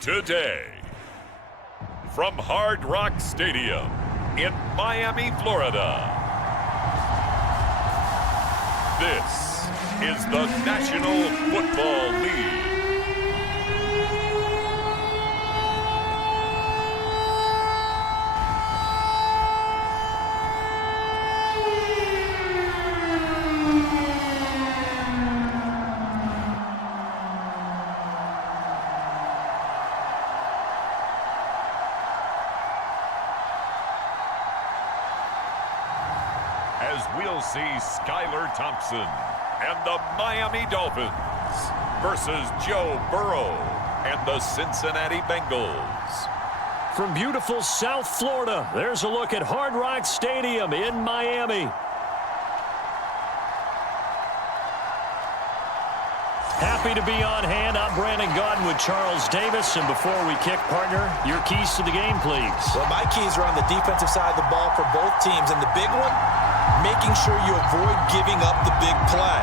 Today, from Hard Rock Stadium in Miami, Florida, this is the National Football League. As we'll see Skylar Thompson and the Miami Dolphins versus Joe Burrow and the Cincinnati Bengals. From beautiful South Florida, there's a look at Hard Rock Stadium in Miami. Happy to be on hand. I'm Brandon Gaudin with Charles Davis. And before we kick, partner, your keys to the game, please. Well, my keys are on the defensive side of the ball for both teams. And the big one, making sure you avoid giving up the big play.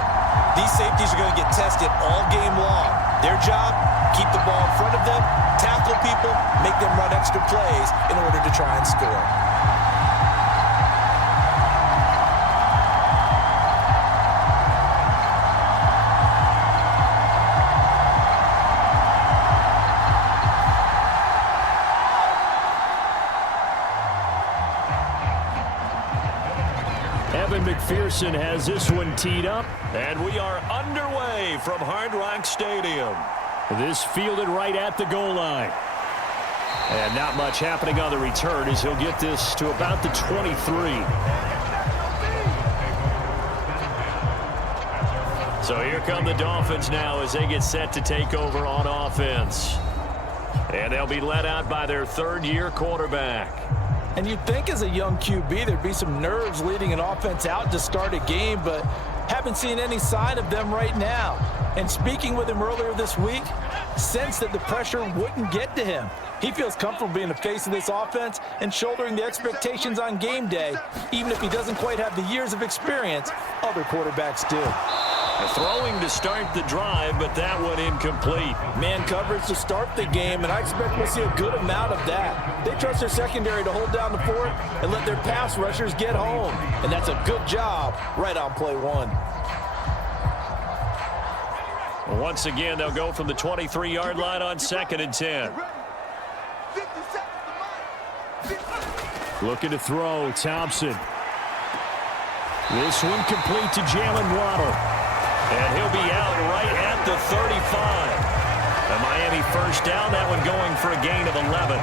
These safeties are going to get tested all game long. Their job, keep the ball in front of them, tackle people, make them run extra plays in order to try and score. McPherson has this one teed up, and we are underway from Hard Rock Stadium. This fielded right at the goal line. And not much happening on the return as he'll get this to about the 23. So here come the Dolphins now as they get set to take over on offense. And they'll be led out by their third-year quarterback. And you'd think as a young QB there'd be some nerves leading an offense out to start a game, but haven't seen any sign of them right now. And speaking with him earlier this week, sensed that the pressure wouldn't get to him. He feels comfortable being the face of this offense and shouldering the expectations on game day, even if he doesn't quite have the years of experience other quarterbacks do. Throwing to start the drive, but that one incomplete. Man coverage to start the game, and I expect we'll see a good amount of that. They trust their secondary to hold down the fort and let their pass rushers get home. And that's a good job right on play one. Once again, they'll go from the 23-yard line on 2nd and 10. Looking to throw, Thompson. This one complete to Jalen Waddle. And he'll be out right at the 35. A Miami first down, that one going for a gain of 11.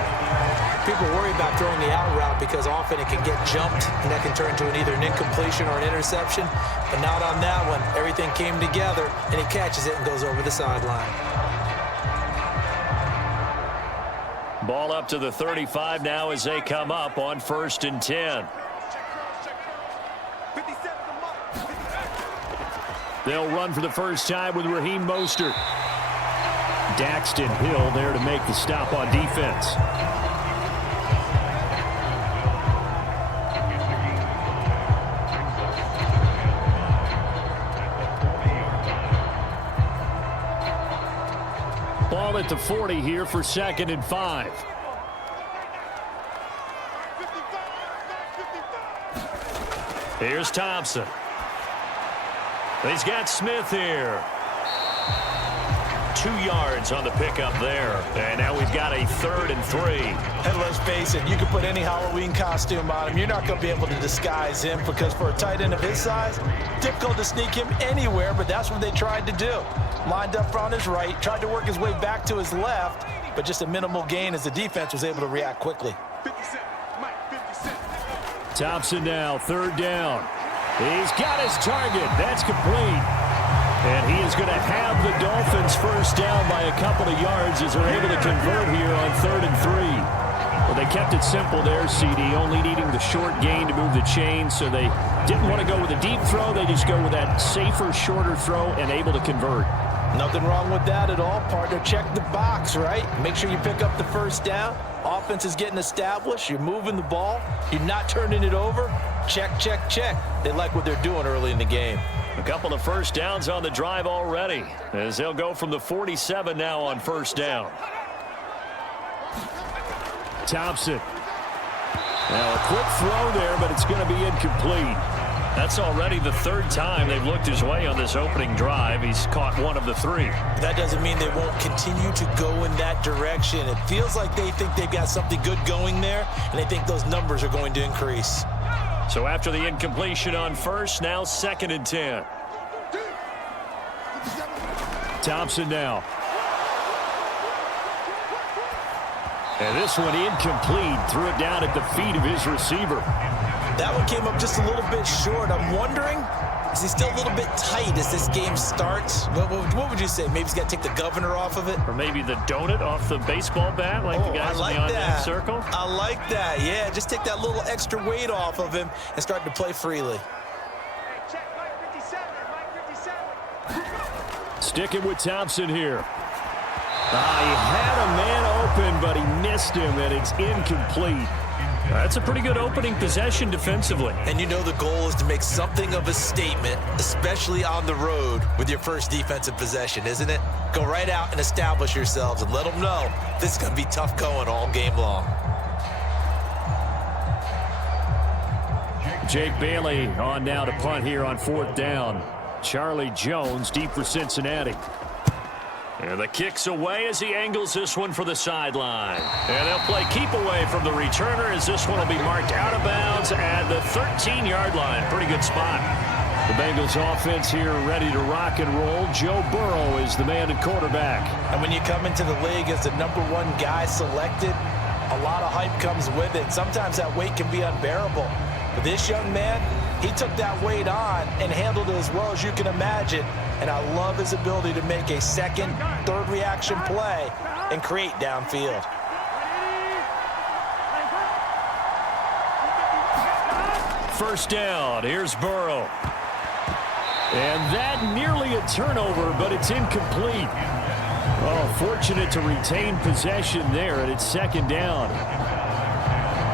People worry about throwing the out route because often it can get jumped, and that can turn into either an incompletion or an interception. But not on that one. Everything came together, and he catches it and goes over the sideline. Ball up to the 35 now as they come up on 1st and 10. They'll run for the first time with Raheem Mostert. Daxton Hill there to make the stop on defense. Ball at the 40 here for 2nd and 5. Here's Thompson. He's got Smith here. 2 yards on the pickup there. And now we've got a 3rd and 3. And let's face it, you can put any Halloween costume on him. You're not going to be able to disguise him because for a tight end of his size, difficult to sneak him anywhere, but that's what they tried to do. Lined up on his right, tried to work his way back to his left, but just a minimal gain as the defense was able to react quickly. Thompson now, 3rd down. He's got his target. That's complete. And he is going to have the Dolphins first down by a couple of yards as they're able to convert here on 3rd and 3. Well, they kept it simple there, CD, only needing the short gain to move the chain, so they didn't want to go with a deep throw. They just go with that safer, shorter throw and able to convert. Nothing wrong with that at all, partner. Check the box, right? Make sure you pick up the first down. Offense is getting established. You're moving the ball. You're not turning it over. Check, check, check. They like what they're doing early in the game. A couple of first downs on the drive already as they'll go from the 47 now on 1st down. Thompson. Now a quick throw there, but it's going to be incomplete. That's already the third time they've looked his way on this opening drive. He's caught one of the three. That doesn't mean they won't continue to go in that direction. It feels like they think they've got something good going there, and they think those numbers are going to increase. So after the incompletion on first, now 2nd and 10. Thompson now. And this one incomplete. Threw it down at the feet of his receiver. That one came up just a little bit short. I'm wondering, is he still a little bit tight as this game starts? What would you say? Maybe he's got to take the governor off of it? Or maybe the donut off the baseball bat like the guys like in the that. on-deck circle? I like that. Yeah, just take that little extra weight off of him and start to play freely. Sticking with Thompson here. He had a man open, but he missed him, and it's incomplete. That's a pretty good opening possession defensively. And you know the goal is to make something of a statement, especially on the road with your first defensive possession, isn't it? Go right out and establish yourselves and let them know this is going to be tough going all game long. Jake Bailey on now to punt here on 4th down. Charlie Jones deep for Cincinnati. And the kick's away as he angles this one for the sideline. And they'll play keep away from the returner as this one will be marked out of bounds at the 13-yard line. Pretty good spot. The Bengals offense here ready to rock and roll. Joe Burrow is the man at quarterback. And when you come into the league as the #1 guy selected, a lot of hype comes with it. Sometimes that weight can be unbearable. But this young man, he took that weight on and handled it as well as you can imagine. And I love his ability to make a second, third reaction play and create downfield. First down, here's Burrow. And that nearly a turnover, but it's incomplete. Oh, fortunate to retain possession there, and it's 2nd down.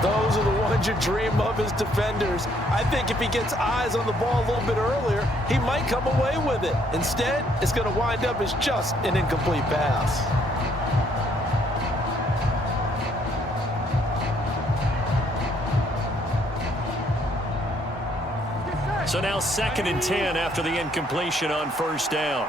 Those are the ones you dream of as defenders. I think if he gets eyes on the ball a little bit earlier, he might come away with it. Instead, it's going to wind up as just an incomplete pass. So now 2nd and 10 after the incompletion on first down.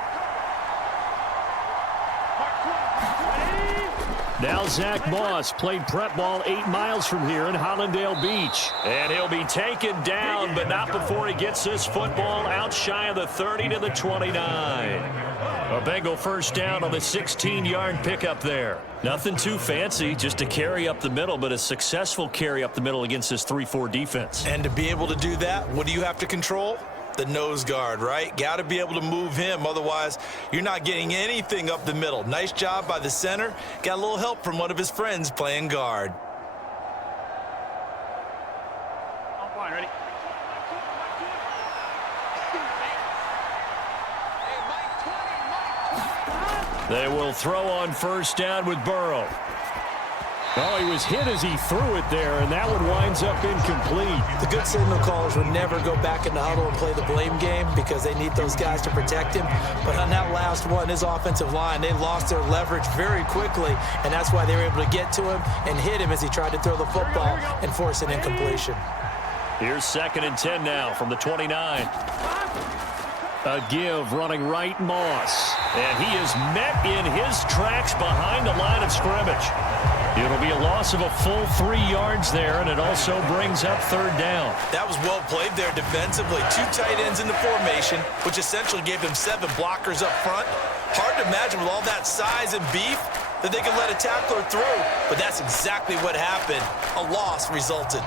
Now Zach Moss played prep ball 8 miles from here in Hollandale Beach. And he'll be taken down, but not before he gets this football out shy of the 30 to the 29. A Bengal first down on the 16-yard pickup there. Nothing too fancy, just a carry up the middle, but a successful carry up the middle against this 3-4 defense. And to be able to do that, what do you have to control? The nose guard, right? Got to be able to move him. Otherwise, you're not getting anything up the middle. Nice job by the center. Got a little help from one of his friends playing guard. Ready? They will throw on first down with Burrow. Oh, he was hit as he threw it there, and that one winds up incomplete. The good signal callers would never go back in the huddle and play the blame game because they need those guys to protect him. But on that last one, his offensive line, they lost their leverage very quickly, and that's why they were able to get to him and hit him as he tried to throw the football and force an incompletion. Here's 2nd and 10 now from the 29. A give running right, Moss. And he is met in his tracks behind the line of scrimmage. It'll be a loss of a full 3 yards there, and it also brings up 3rd down. That was well played there defensively. 2 tight ends in the formation, which essentially gave them 7 blockers up front. Hard to imagine with all that size and beef that they could let a tackler through, but that's exactly what happened. A loss resulted.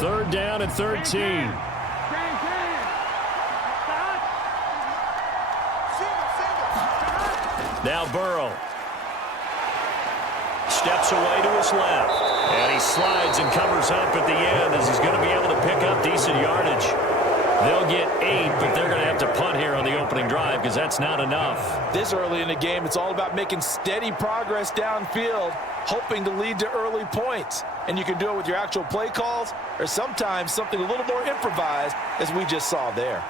Third down and 13. Now Burrow steps away to his left. And he slides and covers up at the end as he's going to be able to pick up decent yardage. They'll get 8, but they're going to have to punt here on the opening drive because that's not enough. This early in the game, it's all about making steady progress downfield, hoping to lead to early points. And you can do it with your actual play calls or sometimes something a little more improvised, as we just saw there.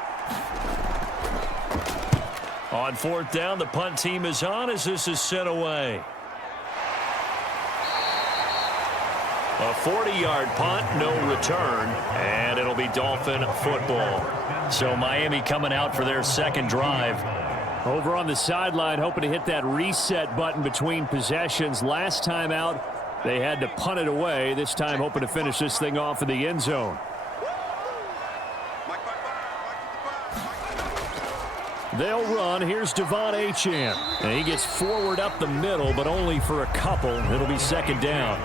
On 4th down, the punt team is on as this is sent away. A 40-yard punt, no return, and it'll be Dolphin football. So Miami coming out for their second drive. Over on the sideline, hoping to hit that reset button between possessions. Last time out, they had to punt it away. This time hoping to finish this thing off in the end zone. They'll run. Here's Devon Achane. And he gets forward up the middle, but only for a couple. It'll be second down.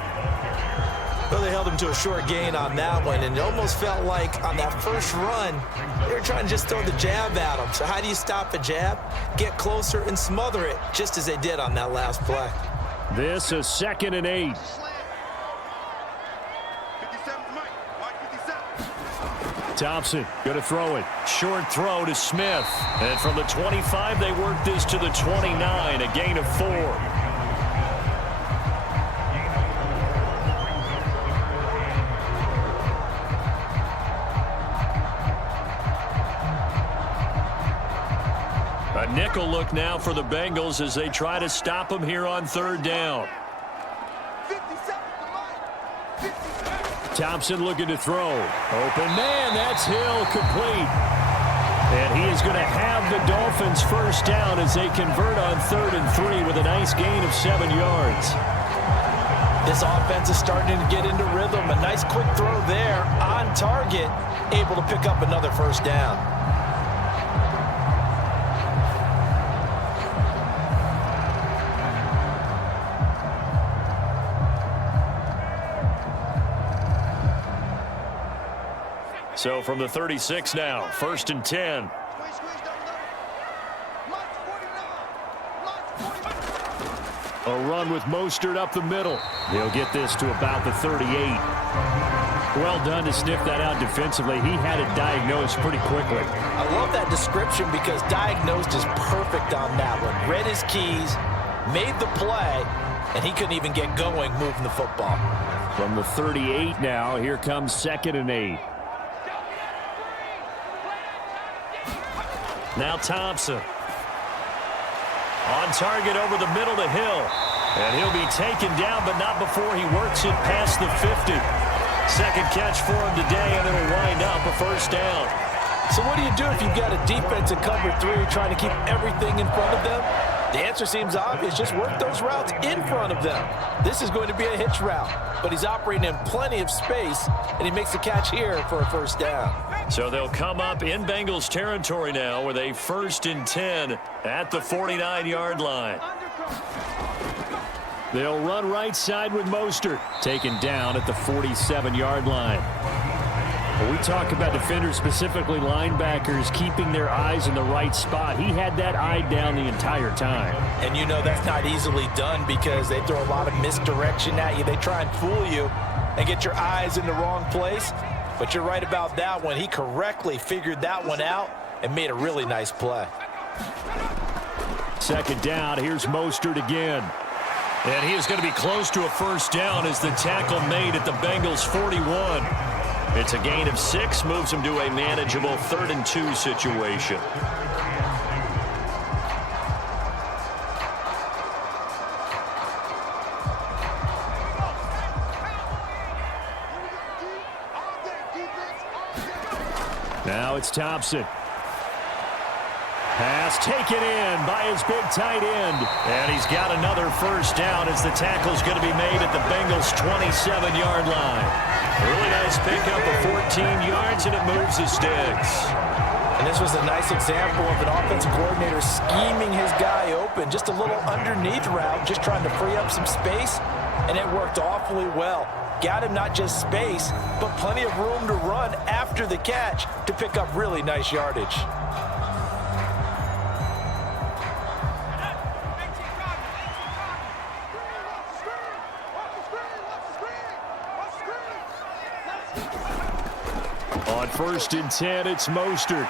Well, they held him to a short gain on that one, and it almost felt like on that first run, they were trying to just throw the jab at him. So how do you stop a jab? Get closer and smother it, just as they did on that last play. This is 2nd and 8. Thompson going to throw it. Short throw to Smith. And from the 25, they work this to the 29, a gain of 4. A nickel look now for the Bengals as they try to stop him here on 3rd down. Thompson looking to throw. Open man, that's Hill, complete. And he is going to have the Dolphins first down as they convert on 3rd and 3 with a nice gain of 7 yards. This offense is starting to get into rhythm. A nice quick throw there on target, able to pick up another first down. So from the 36 now, 1st and 10. A run with Mostert up the middle. He'll get this to about the 38. Well done to sniff that out defensively. He had it diagnosed pretty quickly. I love that description because diagnosed is perfect on that one. Read his keys, made the play, and he couldn't even get going moving the football. From the 38 now, here comes 2nd and 8. Now Thompson. On target over the middle to Hill. And he'll be taken down, but not before he works it past the 50. Second catch for him today, and it'll wind up a first down. So what do you do if you've got a defense in cover 3 trying to keep everything in front of them? The answer seems obvious. Just work those routes in front of them. This is going to be a hitch route, but he's operating in plenty of space, and he makes the catch here for a first down. So they'll come up in Bengals territory now with a 1st and 10 at the 49-yard line. They'll run right side with Mostert, taken down at the 47-yard line. When we talk about defenders, specifically linebackers, keeping their eyes in the right spot. He had that eye down the entire time. And you know that's not easily done because they throw a lot of misdirection at you. They try and fool you and get your eyes in the wrong place. But you're right about that one. He correctly figured that one out and made a really nice play. 2nd down. Here's Mostert again. And he is going to be close to a first down as the tackle made at the Bengals 41. It's a gain of 6, moves him to a manageable 3rd and 2 situation. Now it's Thompson. Pass taken in by his big tight end. And he's got another first down as the tackle's going to be made at the Bengals 27-yard line. Really nice pickup of 14 yards, and it moves the sticks. And this was a nice example of an offensive coordinator scheming his guy open. Just a little underneath route, just trying to free up some space, and it worked awfully well. Got him not just space, but plenty of room to run after the catch to pick up really nice yardage. On 1st and 10, it's Mostert.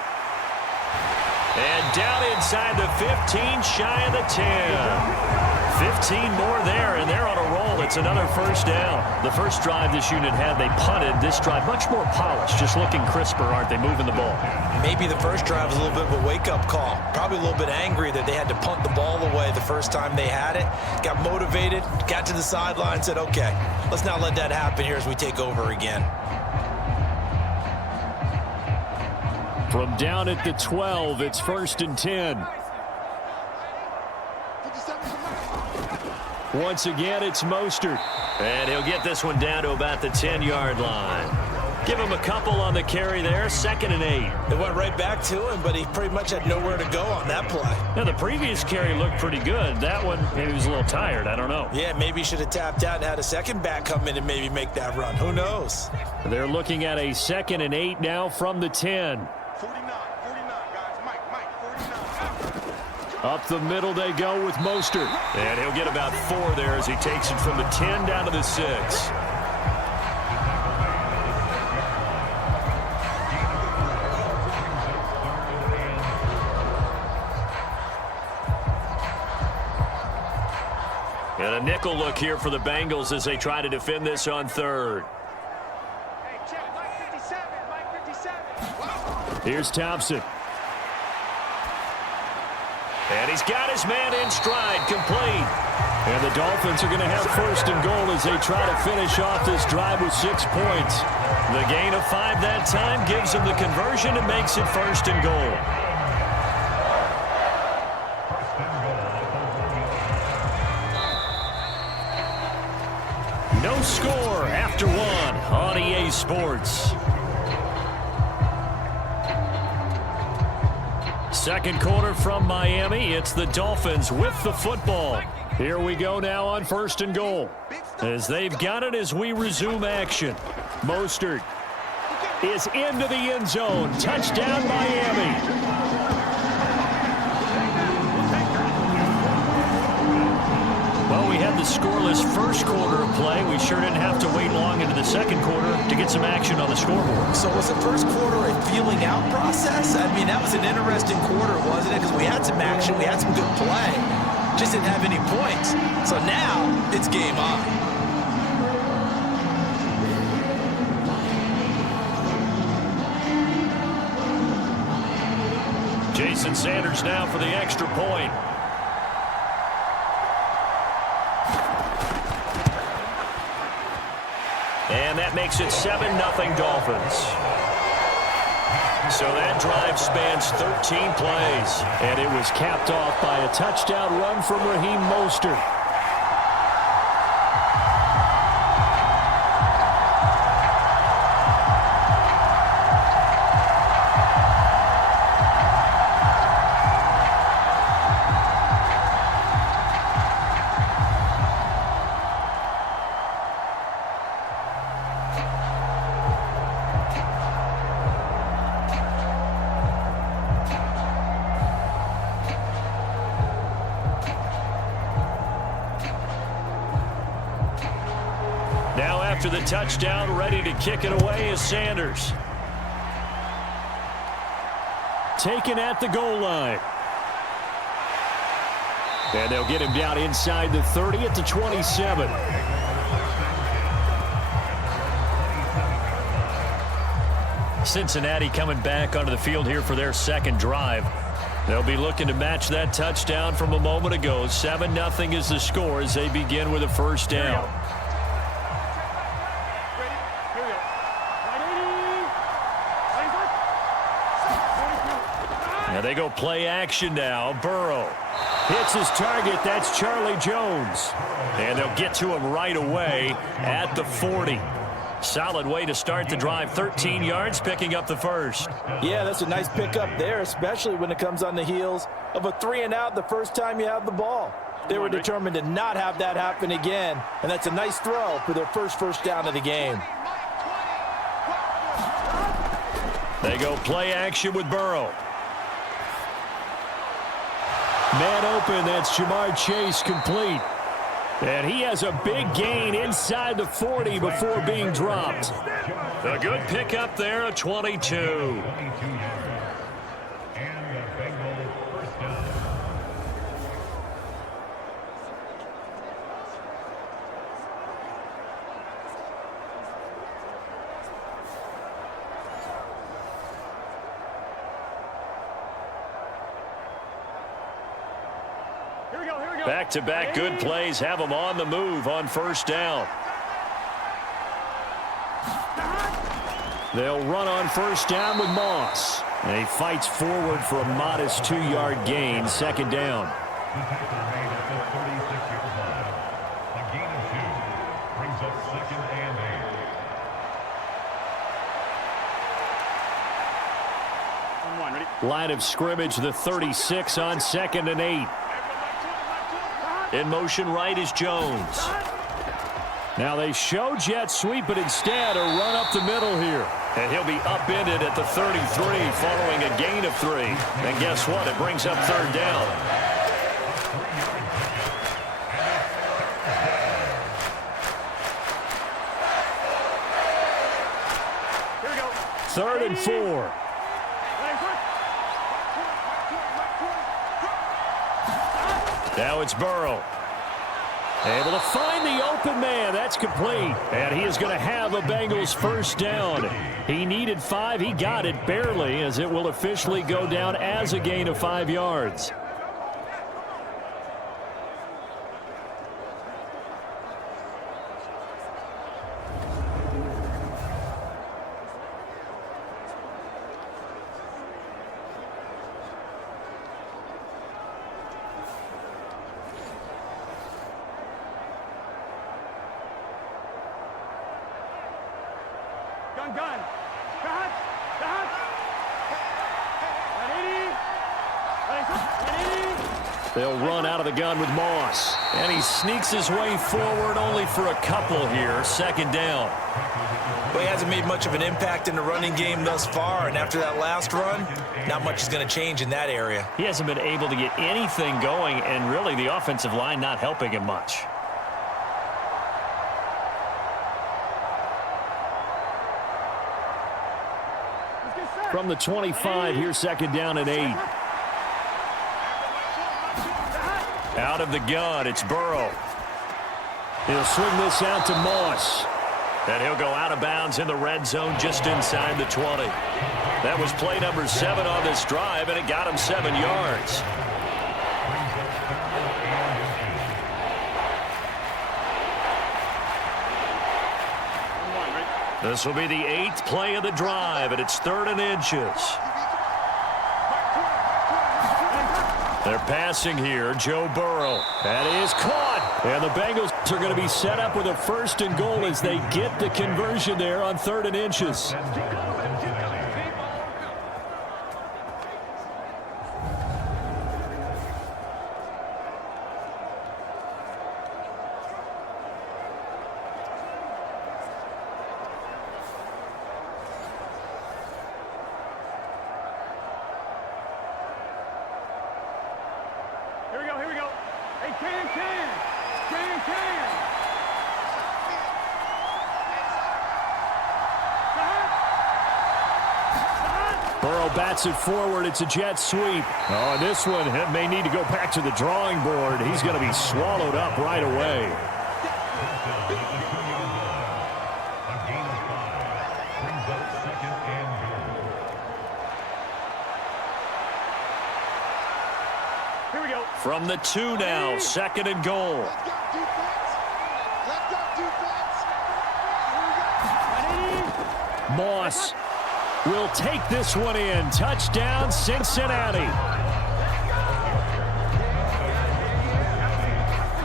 And down inside the 15, shy of the 10. 15 more there, and they're on a roll. It's another first down. The first drive this unit had, they punted. This drive, much more polished, just looking crisper, aren't they, moving the ball? Maybe the first drive was a little bit of a wake-up call. Probably a little bit angry that they had to punt the ball away the first time they had it. Got motivated, got to the sideline, said, okay, let's not let that happen here as we take over again. From down at the 12, it's 1st and 10. Once again, it's Mostert. And he'll get this one down to about the 10-yard line. Give him a couple on the carry there, 2nd and 8. It went right back to him, but he pretty much had nowhere to go on that play. Now, the previous carry looked pretty good. That one, maybe he was a little tired. I don't know. Yeah, maybe he should have tapped out and had a second back come in and maybe make that run. Who knows? They're looking at a 2nd and 8 now from the 10. 49, guys. Mike, 49. Up the middle they go with Mostert. And he'll get about 4 there as he takes it from the 10 down to the 6. And a nickel look here for the Bengals as they try to defend this on 3rd. Hey, check Mike 57. Mike 57. Here's Thompson. And he's got his man in stride, complete. And the Dolphins are going to have 1st and goal as they try to finish off this drive with 6 points. The gain of 5 that time gives him the conversion and makes it 1st and goal. No score after 1 on EA Sports. Second quarter from Miami. It's the Dolphins with the football. Here we go now on 1st and goal. As they've got it as we resume action. Mostert is into the end zone. Touchdown, Miami. Well, we had the scoreless first quarter of play. We sure didn't have to wait long into the second quarter to get some action on the scoreboard. So was the first quarter a feeling out process? I mean, that was an interesting quarter, wasn't it? Because we had some action, we had some good play. Just didn't have any points. So now it's game on. Jason Sanders now for the extra point. And that makes it 7-0 Dolphins. So that drive spans 13 plays. And it was capped off by a touchdown run from Raheem Mostert. Now after the touchdown, ready to kick it away is Sanders. Taken at the goal line. And they'll get him down inside the 30 at the 27. Cincinnati coming back onto the field here for their second drive. They'll be looking to match that touchdown from a moment ago. 7-0 is the score as they begin with a first down. Now they go play action now. Burrow hits his target. That's Charlie Jones. And they'll get to him right away at the 40. Solid way to start the drive. 13 yards, picking up the first. Yeah, that's a nice pickup there, especially when it comes on the heels of a 3-and-out the first time you have the ball. They were determined to not have that happen again, and that's a nice throw for their first down of the game. They go play action with Burrow. Man open, that's Jamar Chase complete. And he has a big gain inside the 40 before being dropped. A good pickup there, a 22. Back-to-back good plays have him on the move on first down. They'll run on first down with Moss. And he fights forward for a modest 2-yard gain, second down. Line of scrimmage, the 36 on 2nd and 8. In motion right is Jones. Now they show jet sweep, but instead a run up the middle here. And he'll be upended at the 33 following a gain of 3. And guess what? It brings up third down. Here we go. 3rd and 4. Now it's Burrow. Able to find the open man. That's complete. And he is going to have a Bengals first down. He needed 5. He got it barely, as it will officially go down as a gain of 5 yards. Gun. Cut. They'll run out of the gun with Moss. And he sneaks his way forward only for a couple here. Second down. Well, he hasn't made much of an impact in the running game thus far, and after that last run, not much is going to change in that area. He hasn't been able to get anything going, and really the offensive line not helping him much. From the 25, here's second down and 8. Out of the gun, it's Burrow. He'll swing this out to Moss. And he'll go out of bounds in the red zone just inside the 20. That was play number 7 on this drive, and it got him 7 yards. This will be the 8th play of the drive, and it's 3rd and inches. They're passing here, Joe Burrow. That is caught. And the Bengals are going to be set up with a 1st and goal as they get the conversion there on 3rd and inches. Here we go. Hey, can. Burrow bats it forward. It's a jet sweep. Oh, and this one may need to go back to the drawing board. He's going to be swallowed up right away. Here we go. From the 2 now, 2nd and goal. Moss will take this one in. Touchdown, Cincinnati.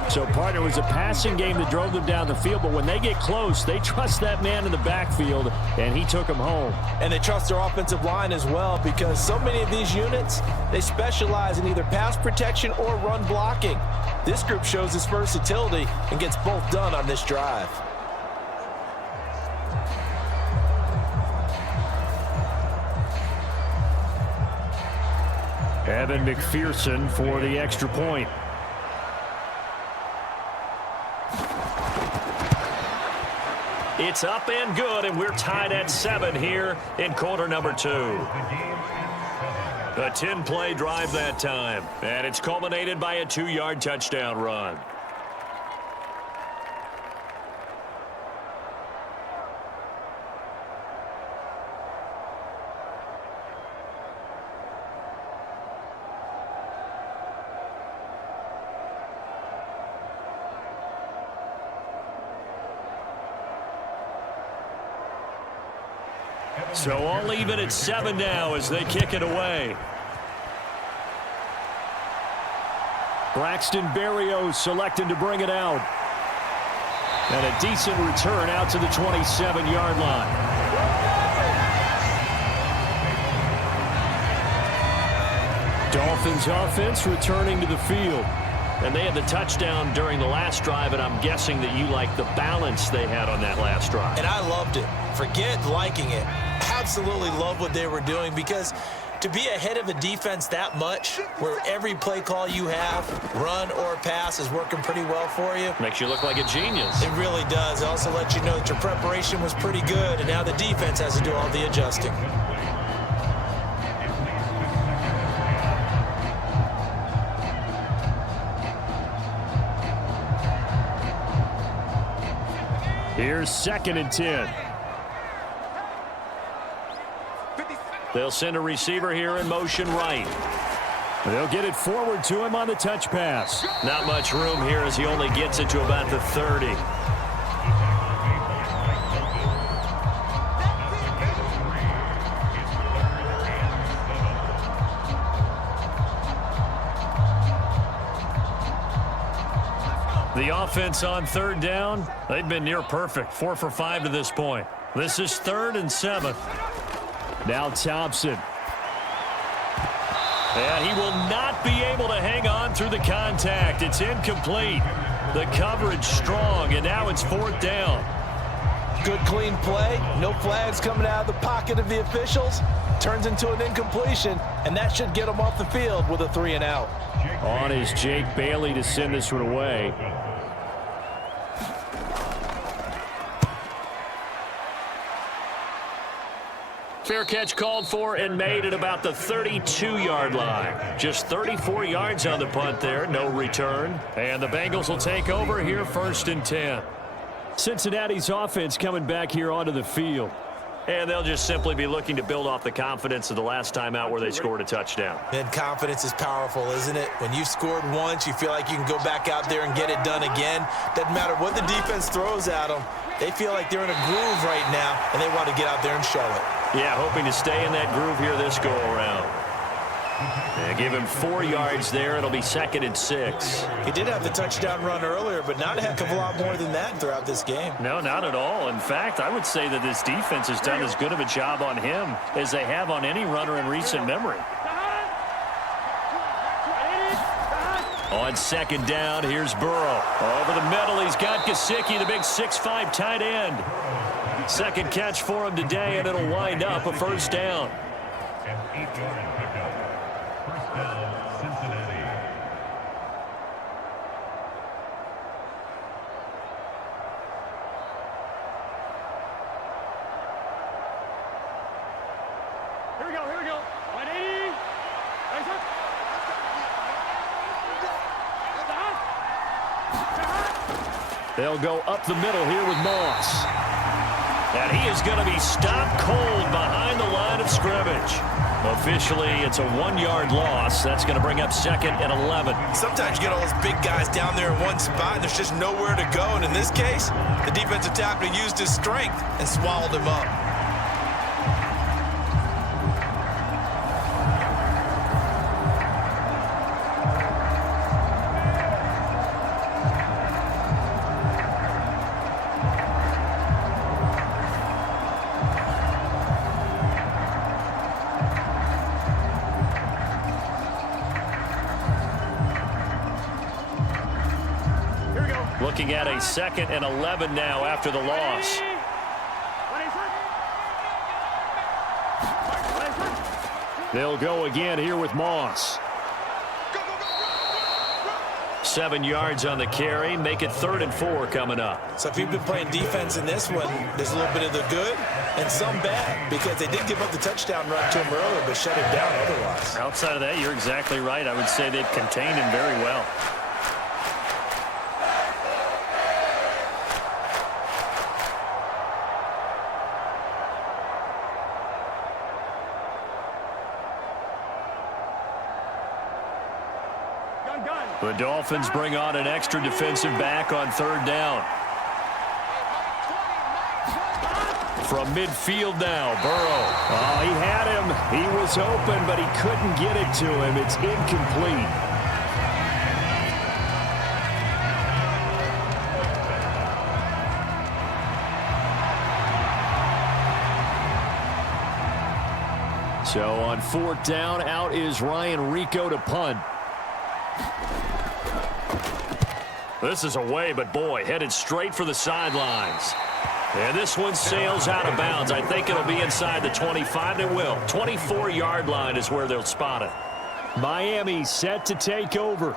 So, partner, it was a passing game that drove them down the field, but when they get close, they trust that man in the backfield, and he took them home. And they trust their offensive line as well, because so many of these units, they specialize in either pass protection or run blocking. This group shows its versatility and gets both done on this drive. Evan McPherson for the extra point. It's up and good, and we're tied at 7 here in quarter number 2. A 10-play drive that time, and it's culminated by a 2-yard touchdown run. So all even at 7 now as they kick it away. Braxton Berrios selecting to bring it out. And a decent return out to the 27-yard line. Dolphins offense returning to the field. And they had the touchdown during the last drive, and I'm guessing that you like the balance they had on that last drive. And I loved it. Forget liking it. Absolutely love what they were doing, because to be ahead of a defense that much, where every play call you have, run or pass, is working pretty well for you. Makes you look like a genius. It really does. It also lets you know that your preparation was pretty good, and now the defense has to do all the adjusting. Here's 2nd and 10. They'll send a receiver here in motion right. They'll get it forward to him on the touch pass. Not much room here as he only gets it to about the 30. The offense on 3rd down, they've been near perfect. 4 for 5 to this point. This is 3rd and 7. Now Thompson. And he will not be able to hang on through the contact. It's incomplete. The coverage strong, and now it's 4th down. Good, clean play. No flags coming out of the pocket of the officials. Turns into an incompletion, and that should get him off the field with a 3 and out. On is Jake Bailey to send this one away. Fair catch called for and made at about the 32-yard line. Just 34 yards on the punt there, no return. And the Bengals will take over here 1st and 10. Cincinnati's offense coming back here onto the field. And they'll just simply be looking to build off the confidence of the last time out where they scored a touchdown. And confidence is powerful, isn't it? When you've scored once, you feel like you can go back out there and get it done again. Doesn't matter what the defense throws at them. They feel like they're in a groove right now, and they want to get out there and show it. Yeah, hoping to stay in that groove here this go-around. They give him 4 yards there. It'll be 2nd and 6. He did have the touchdown run earlier, but not a heck of a lot more than that throughout this game. No, not at all. In fact, I would say that this defense has done as good of a job on him as they have on any runner in recent memory. On 2nd down, here's Burrow. Over the middle, he's got Gesicki, the big 6'5" tight end. 2nd catch for him today, and it'll wind up a 1st down. First down, Cincinnati. Here we go, here we go. 180. Nice up. They'll go up the middle here with Moss. And he is going to be stopped cold behind the line of scrimmage. Officially, it's a 1-yard loss. That's going to bring up 2nd and 11. Sometimes you get all those big guys down there in one spot, and there's just nowhere to go. And in this case, the defensive tackle used his strength and swallowed him up. Looking at a 2nd and 11 now after the loss. They'll go again here with Moss. 7 yards on the carry. Make it 3rd and 4 coming up. So if you've been playing defense in this one, there's a little bit of the good and some bad, because they did give up the touchdown run to him earlier, but shut him down otherwise. Outside of that, you're exactly right. I would say they've contained him very well. The Dolphins bring on an extra defensive back on 3rd down. From midfield now, Burrow. Oh, he had him. He was open, but he couldn't get it to him. It's incomplete. So on 4th down, out is Ryan Rico to punt. This is away, but boy, headed straight for the sidelines. And this one sails out of bounds. I think it'll be inside the 25. It will. 24-yard line is where they'll spot it. Miami set to take over.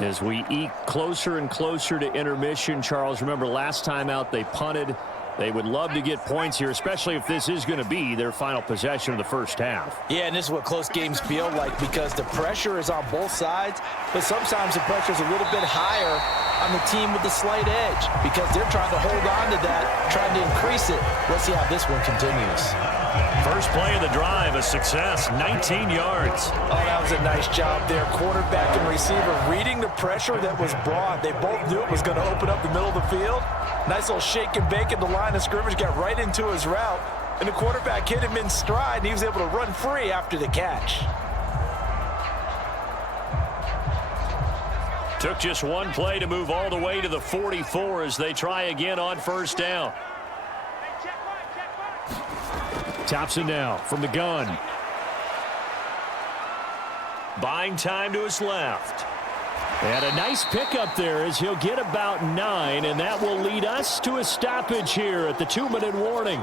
As we eke closer and closer to intermission, Charles, remember last time out they punted. They would love to get points here, especially if this is going to be their final possession of the first half. Yeah, and this is what close games feel like, because the pressure is on both sides, but sometimes the pressure is a little bit higher on the team with the slight edge, because they're trying to hold on to that, trying to increase it. Let's see how this one continues. First play of the drive, a success, 19 yards. Oh, that was a nice job there. Quarterback and receiver reading the pressure that was brought. They both knew it was going to open up the middle of the field. Nice little shake and bake at the line of scrimmage, got right into his route, and the quarterback hit him in stride, and he was able to run free after the catch. Took just one play to move all the way to the 44 as they try again on 1st down. Thompson now from the gun. Buying time to his left. And a nice pickup there as he'll get about 9, and that will lead us to a stoppage here at the 2-minute warning.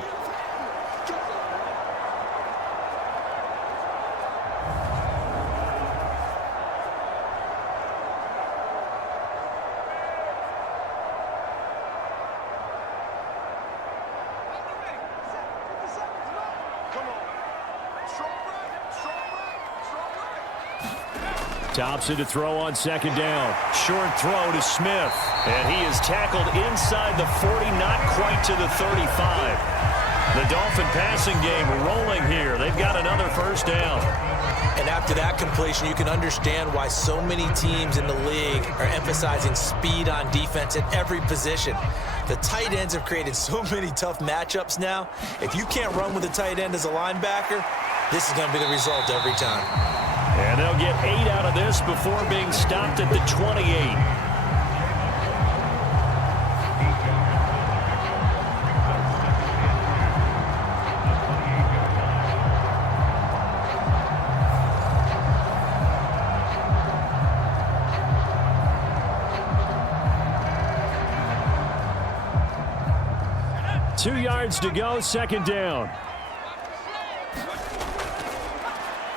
Thompson to throw on 2nd down. Short throw to Smith. And he is tackled inside the 40, not quite to the 35. The Dolphin passing game rolling here. They've got another 1st down. And after that completion, you can understand why so many teams in the league are emphasizing speed on defense at every position. The tight ends have created so many tough matchups now. If you can't run with a tight end as a linebacker, this is going to be the result every time. And they'll get 8 out of this before being stopped at the 28. Two yards to go, 2nd down.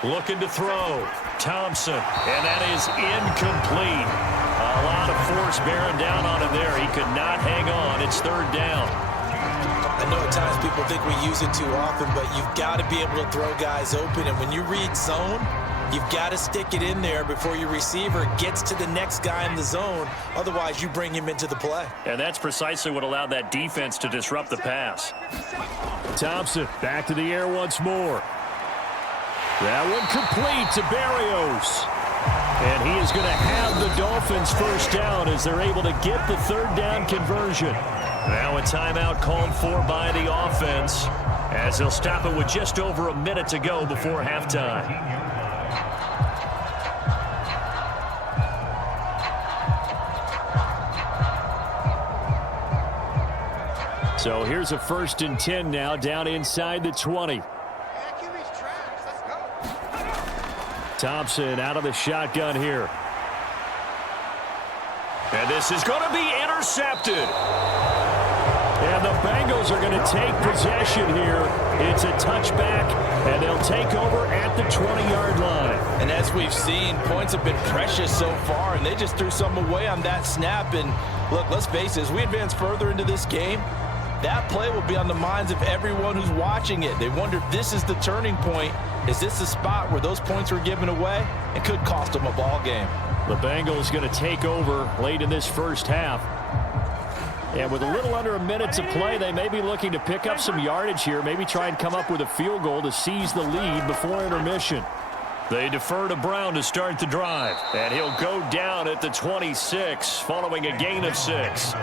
Looking to throw. Thompson. And that is incomplete. A lot of force bearing down on him there. He could not hang on. It's 3rd down. I know at times people think we use it too often, but you've got to be able to throw guys open. And when you read zone, you've got to stick it in there before your receiver gets to the next guy in the zone. Otherwise, you bring him into the play. And that's precisely what allowed that defense to disrupt the pass. Thompson back to the air once more. That one complete to Barrios. And he is going to have the Dolphins 1st down as they're able to get the 3rd down conversion. Now a timeout called for by the offense as they'll stop it with just over a minute to go before halftime. So here's a 1st and 10 now down inside the 20. Thompson out of the shotgun here. And this is going to be intercepted. And the Bengals are going to take possession here. It's a touchback, and they'll take over at the 20-yard line. And as we've seen, points have been precious so far, and they just threw some away on that snap. And look, let's face it, as we advance further into this game, that play will be on the minds of everyone who's watching it. They wonder if this is the turning point. Is this the spot where those points were given away? It could cost them a ball game. The Bengals going to take over late in this first half. And with a little under a minute to play, they may be looking to pick up some yardage here, maybe try and come up with a field goal to seize the lead before intermission. They defer to Brown to start the drive, and he'll go down at the 26 following a gain of 6.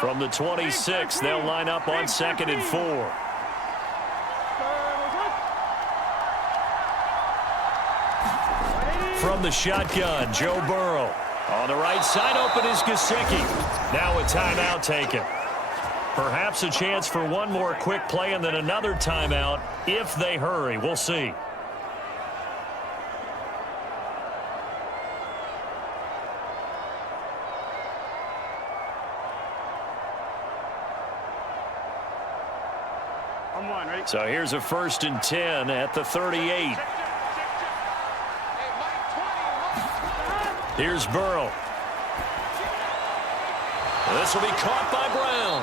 From the 26, they'll line up on 2nd and 4. From the shotgun, Joe Burrow. On the right side, open is Gesicki. Now a timeout taken. Perhaps a chance for one more quick play and then another timeout if they hurry. We'll see. So here's a 1st and 10 at the 38. Here's Burrow. This will be caught by Brown.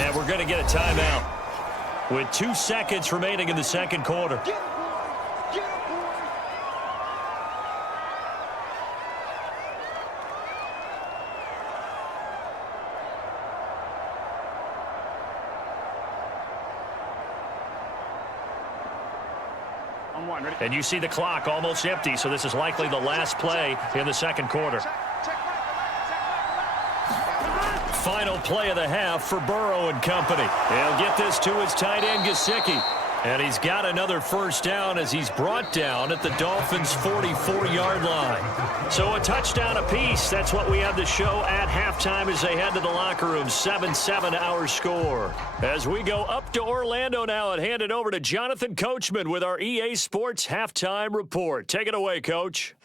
And we're going to get a timeout with 2 seconds remaining in the second quarter. And you see the clock almost empty, so this is likely the last play in the second quarter. Final play of the half for Burrow and company. He'll get this to his tight end, Gesicki. And he's got another first down as he's brought down at the Dolphins' 44-yard line. So a touchdown apiece. That's what we have to show at halftime as they head to the locker room. 7-7 our score. As we go up to Orlando now and hand it over to Jonathan Coachman with our EA Sports Halftime Report. Take it away, Coach.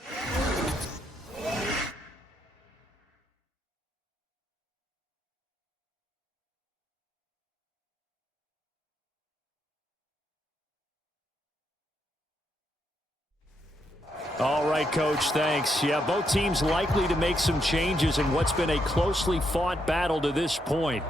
All right, Coach, thanks. Yeah, both teams likely to make some changes in what's been a closely fought battle to this point.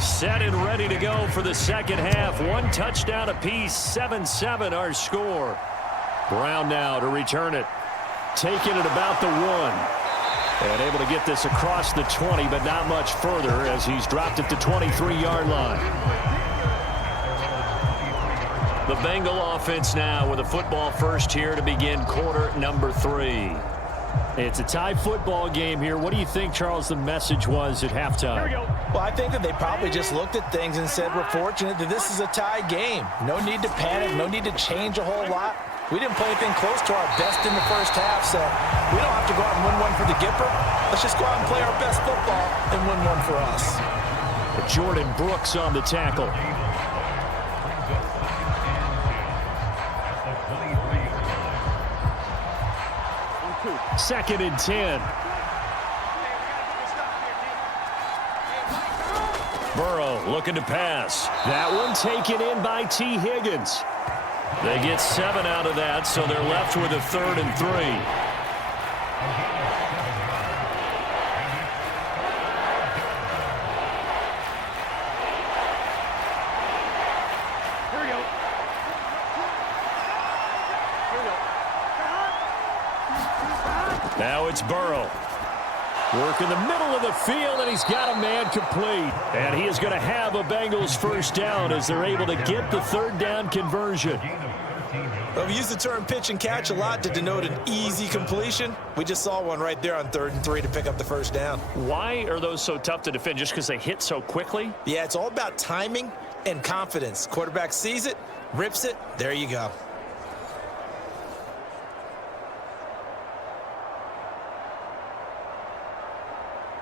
Set and ready to go for the second half. 1 touchdown apiece, 7-7 our score. Brown now to return it. Taking it about the 1. And able to get this across the 20, but not much further as he's dropped at the 23-yard line. The Bengal offense now with a football first here to begin quarter number 3. It's a tie football game here. What do you think, Charles, the message was at halftime? Well, I think that they probably just looked at things and said, we're fortunate that this is a tie game. No need to panic, no need to change a whole lot. We didn't play anything close to our best in the first half, so we don't have to go out and win one for the Gipper. Let's just go out and play our best football and win one for us. Jordan Brooks on the tackle. Second and 10. Burrow looking to pass. That one taken in by T. Higgins. They get 7 out of that, so they're left with a 3rd and 3. Now it's Burrow. Work in the middle of the field, and he's got a man complete. And he is going to have a Bengals first down as they're able to get the 3rd down conversion. Well, we use the term pitch and catch a lot to denote an easy completion. We just saw one right there on 3rd and 3 to pick up the first down. Why are those so tough to defend? Just because they hit so quickly? Yeah, it's all about timing and confidence. Quarterback sees it, rips it, there you go.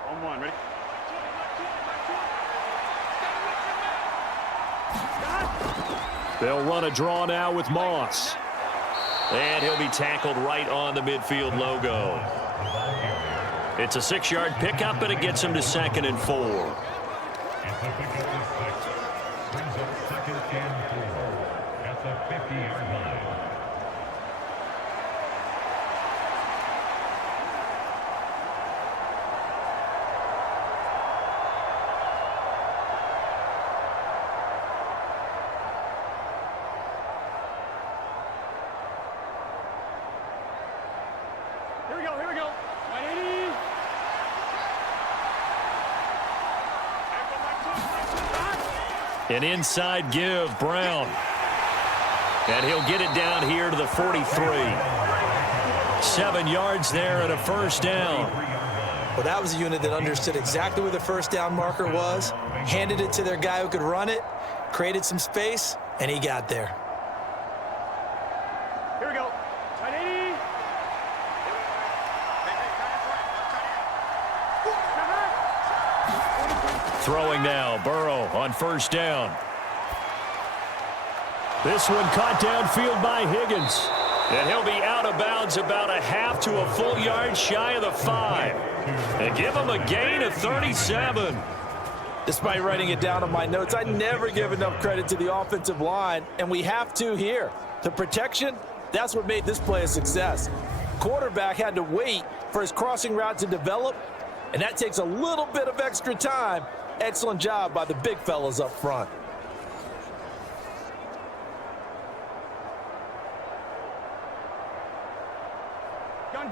On one, ready? They'll run a draw now with Moss. And he'll be tackled right on the midfield logo. It's a 6-yard pickup, and it gets him to 2nd and 4. At the 50-yard line. Here we go, here we go. 180. An inside give, Brown. And he'll get it down here to the 43. 7 yards there and a first down. Well, that was a unit that understood exactly where the first down marker was, handed it to their guy who could run it, created some space, and he got there. Here we go. 180. Throwing now, Burrow on first down. This one caught downfield by Higgins. And he'll be out of bounds about a half to a full yard shy of the 5. And give him a gain of 37. Despite writing it down on my notes, I never give enough credit to the offensive line, and we have to here. The protection, that's what made this play a success. Quarterback had to wait for his crossing route to develop, and that takes a little bit of extra time. Excellent job by the big fellas up front.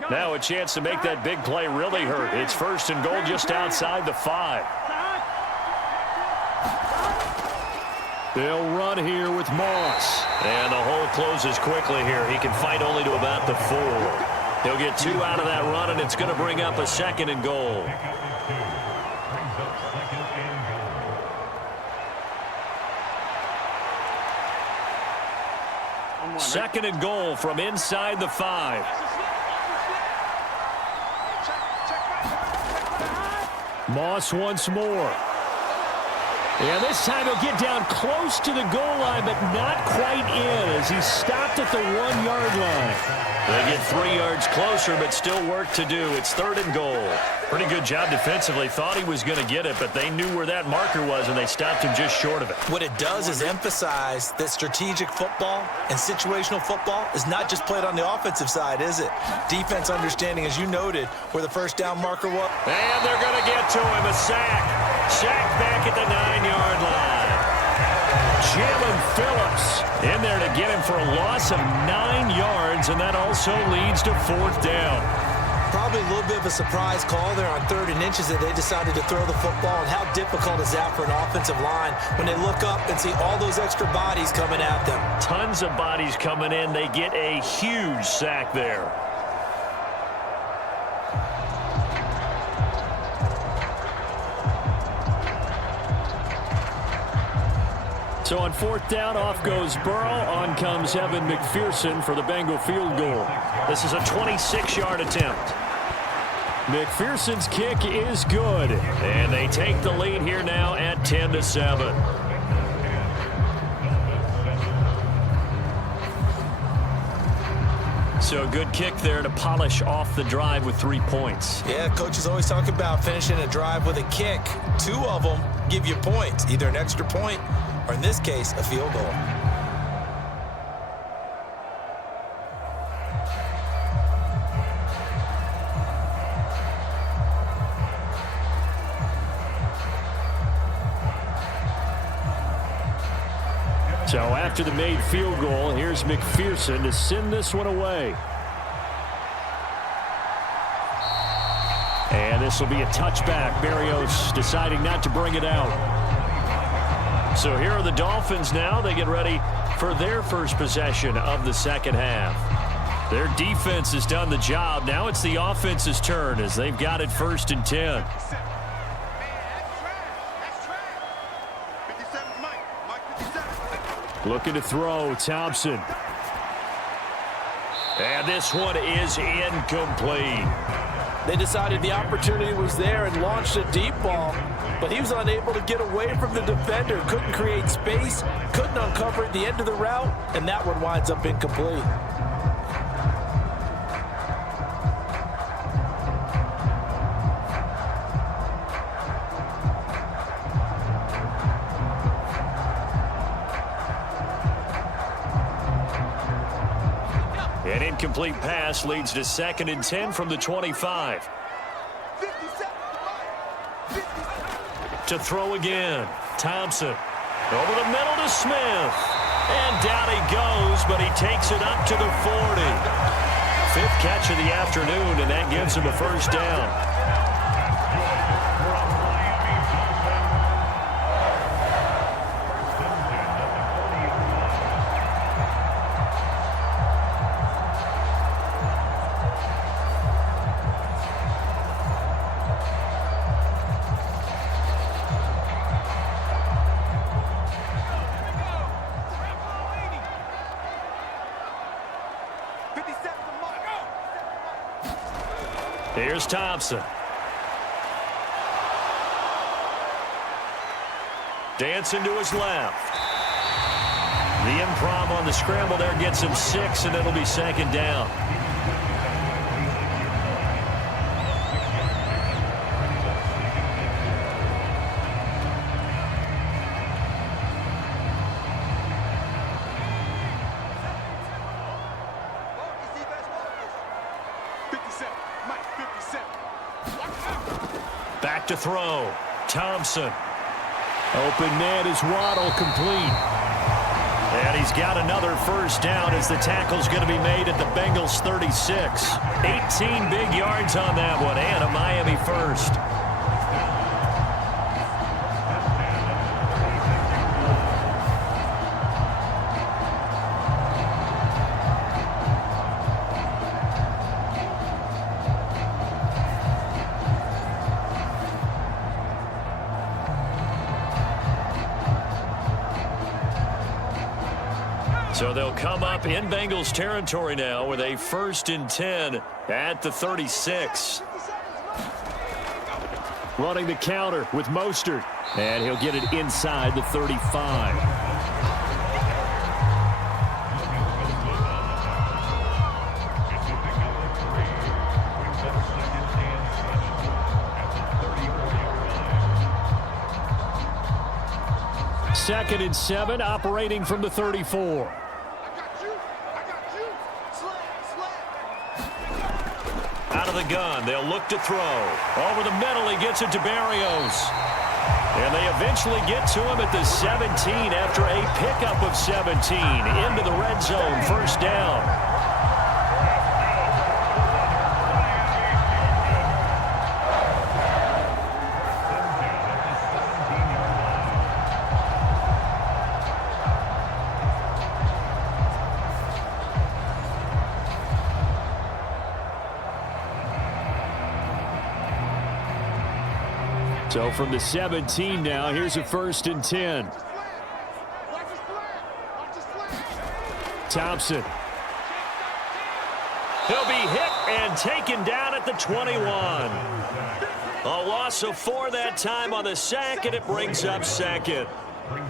Now a chance to make that big play really hurt. It's 1st and goal just outside the 5. They'll run here with Moss. And the hole closes quickly here. He can fight only to about the 4. He'll get 2 out of that run, and it's going to bring up a 2nd and goal. Second and goal from inside the 5. Moss once more. And this time he'll get down close to the goal line, but not quite in as he stopped at the 1-yard line. They get 3 yards closer, but still work to do. It's 3rd and goal. Pretty good job defensively. Thought he was going to get it, but they knew where that marker was, and they stopped him just short of it. What it does is emphasize that strategic football and situational football is not just played on the offensive side, is it? Defense understanding, as you noted, where the first down marker was. And they're going to get to him. A sack. Sack back at the 9-yard line. Jalen Phillips in there to get him for a loss of 9 yards, and that also leads to 4th down. Probably a little bit of a surprise call there on 3rd and inches that they decided to throw the football. And how difficult is that for an offensive line when they look up and see all those extra bodies coming at them? Tons of bodies coming in. They get a huge sack there. So on 4th down, off goes Burrow. On comes Evan McPherson for the Bengal field goal. This is a 26-yard attempt. McPherson's kick is good. And they take the lead here now at 10-7. So a good kick there to polish off the drive with 3 points. Yeah, coaches always talk about finishing a drive with a kick. 2 of them give you points, either an extra point or, in this case, a field goal. So after the made field goal, here's McPherson to send this one away. And this will be a touchback. Berrios deciding not to bring it out. So here are the Dolphins now. They get ready for their first possession of the second half. Their defense has done the job. Now it's the offense's turn as they've got it 1st and 10. Looking to throw, Thompson. And this one is incomplete. They decided the opportunity was there and launched a deep ball, but he was unable to get away from the defender, couldn't create space, couldn't uncover at the end of the route, and that one winds up incomplete. An incomplete pass leads to 2nd and 10 from the 25. To throw again. Thompson. Over the middle to Smith. And down he goes, but he takes it up to the 40. 5th catch of the afternoon, and that gives him a 1st down. Here's Thompson. Dancing to his left. The improv on the scramble there gets him 6, and it'll be 2nd down. Back to throw. Thompson. Open man is Waddle, complete. And he's got another 1st down as the tackle's going to be made at the Bengals 36. 18 big yards on that one, and a Miami 1st. So they'll come up in Bengals territory now with a 1st and 10 at the 36. Running the counter with Mostert. And he'll get it inside the 35. Second and 7, operating from the 34. Out of the gun, they'll look to throw. Over the middle, he gets it to Barrios. And they eventually get to him at the 17 after a pickup of 17 into the red zone, 1st down. So from the 17 now, here's a 1st and 10. Thompson. He'll be hit and taken down at the 21. A loss of 4 that time on the sack, and it brings up 2nd.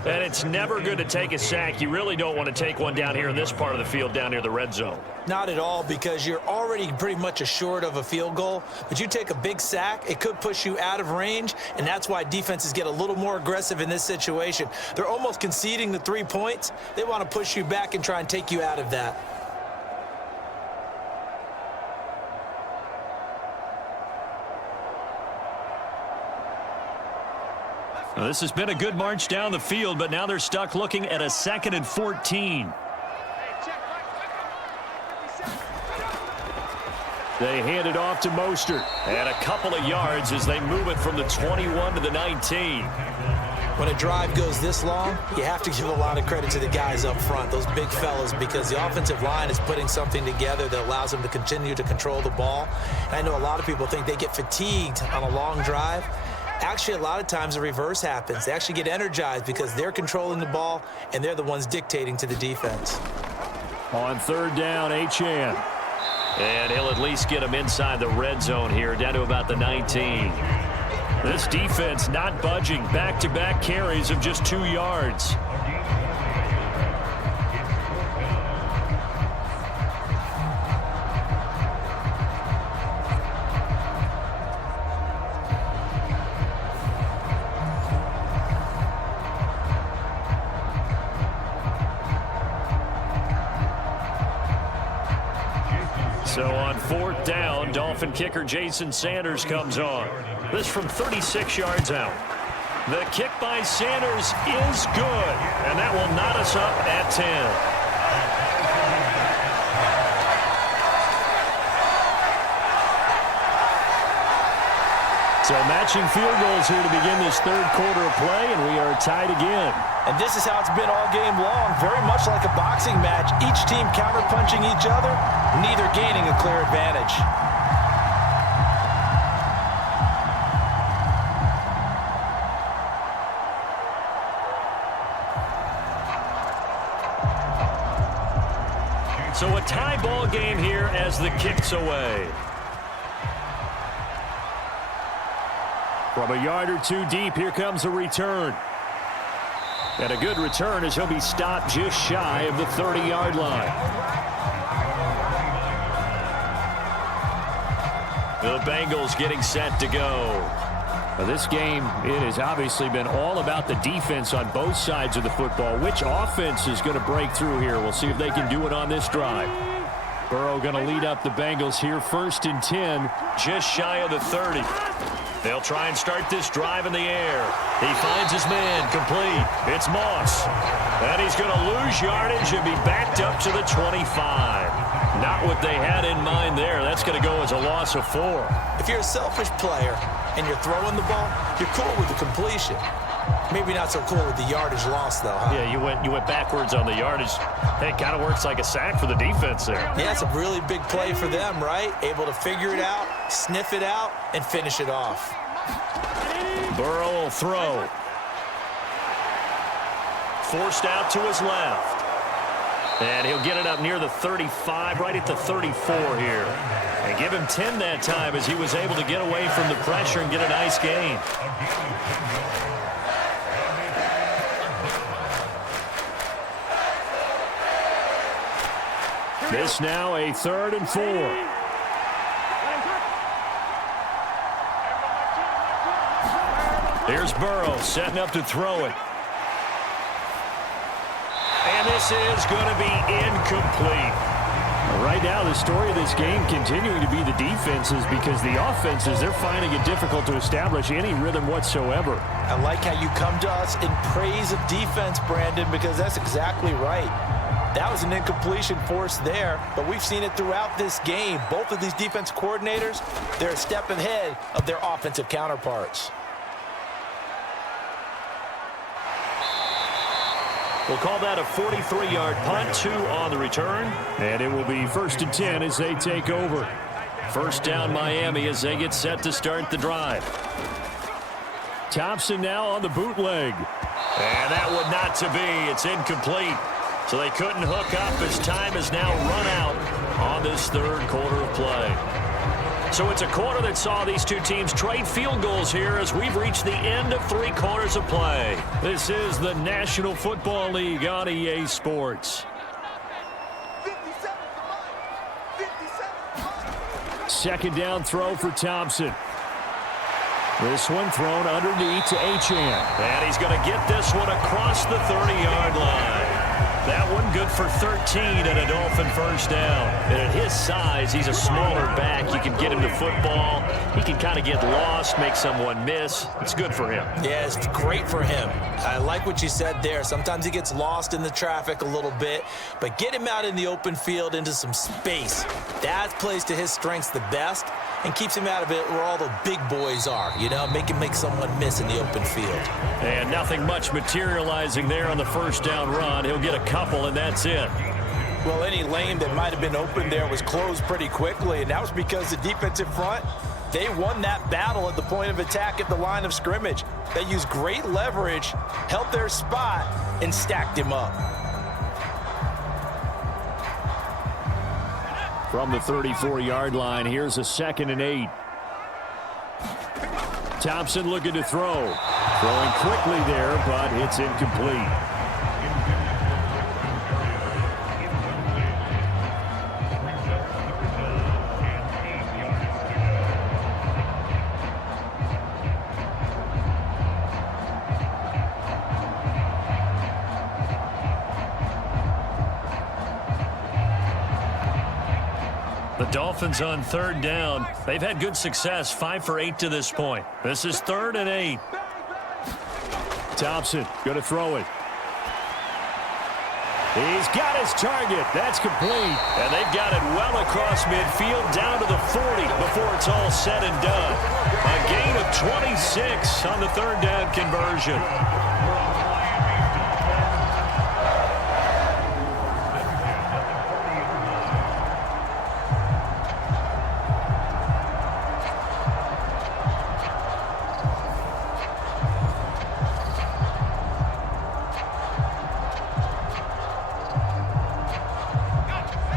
And it's never good to take a sack. You really don't want to take one down here in this part of the field, down near the red zone. Not at all, because you're already pretty much assured of a field goal. But you take a big sack, it could push you out of range, and that's why defenses get a little more aggressive in this situation. They're almost conceding the 3 points. They want to push you back and try and take you out of that. Well, this has been a good march down the field, but now they're stuck looking at a 2nd and 14. They hand it off to Mostert. And a couple of yards as they move it from the 21 to the 19. When a drive goes this long, you have to give a lot of credit to the guys up front, those big fellas, because the offensive line is putting something together that allows them to continue to control the ball. And I know a lot of people think they get fatigued on a long drive. Actually, a lot of times the reverse happens. They actually get energized because they're controlling the ball, and they're the ones dictating to the defense. On third down, Achane. And he'll at least get him inside the red zone here, down to about the 19. This defense not budging. Back-to-back carries of just 2 yards. So on fourth down, Dolphin kicker Jason Sanders comes on. This from 36 yards out. The kick by Sanders is good, and that will knot us up at 10. So matching field goals here to begin this third quarter of play, and we are tied again. And this is how it's been all game long, very much like a boxing match. Each team counter-punching each other, neither gaining a clear advantage. So a tie ball game here as the kick's away. From a yard or two deep, here comes a return. And a good return as he'll be stopped just shy of the 30-yard line. The Bengals getting set to go. Now this game, it has obviously been all about the defense on both sides of the football. Which offense is going to break through here? We'll see if they can do it on this drive. Burrow going to lead up the Bengals here, 1st and 10. Just shy of the 30. They'll try and start this drive in the air. He finds his man, complete. It's Moss. And he's going to lose yardage and be backed up to the 25. Not what they had in mind there. That's going to go as a loss of 4. If you're a selfish player and you're throwing the ball, you're cool with the completion. Maybe not so cool with the yardage loss, though, huh? Yeah, you went backwards on the yardage. Hey, it kind of works like a sack for the defense there. Yeah, it's a really big play for them, right? Able to figure it out, sniff it out, and finish it off. Burrow will throw. Forced out to his left. And he'll get it up near the 35, right at the 34 here. And give him 10 that time as he was able to get away from the pressure and get a nice gain. This now a 3rd and 4. Here's Burrow setting up to throw it. And this is going to be incomplete. Right now, the story of this game continuing to be the defenses, because the offenses, they're finding it difficult to establish any rhythm whatsoever. I like how you come to us in praise of defense, Brandon, because that's exactly right. That was an incompletion forced there, but we've seen it throughout this game. Both of these defense coordinators, they're a step ahead of their offensive counterparts. We'll call that a 43-yard punt, 2 on the return. And it will be 1st and 10 as they take over. First down Miami as they get set to start the drive. Thompson now on the bootleg. And that would not to be. It's incomplete. So they couldn't hook up as time has now run out on this third quarter of play. So it's a quarter that saw these two teams trade field goals here as we've reached the end of 3 quarters of play. This is the National Football League on EA Sports. 2nd down throw for Thompson. This one thrown underneath to Achane. And he's going to get this one across the 30-yard line. That one good for 13 and a Dolphin first down. And at his size, he's a smaller back. You can get him to football. He can kind of get lost, make someone miss. It's good for him. Yeah, it's great for him. I like what you said there. Sometimes he gets lost in the traffic a little bit, but get him out in the open field into some space. That plays to his strengths the best. and keeps him out of it where all the big boys are, you know, make someone miss in the open field. And nothing much materializing there on the first down run. He'll get a couple, and that's it. Well, any lane that might have been open there was closed pretty quickly, and that was because the defensive front, they won that battle at the point of attack at the line of scrimmage. They used great leverage, held their spot, and stacked him up. From the 34-yard line, here's a 2nd and 8. Thompson looking to throw. Throwing quickly there, but it's incomplete. The Dolphins on 3rd down. They've had good success, 5 for 8 to this point. This is 3rd and 8. Thompson going to throw it. He's got his target. That's complete. And they've got it well across midfield down to the 40 before it's all said and done. A gain of 26 on the 3rd down conversion.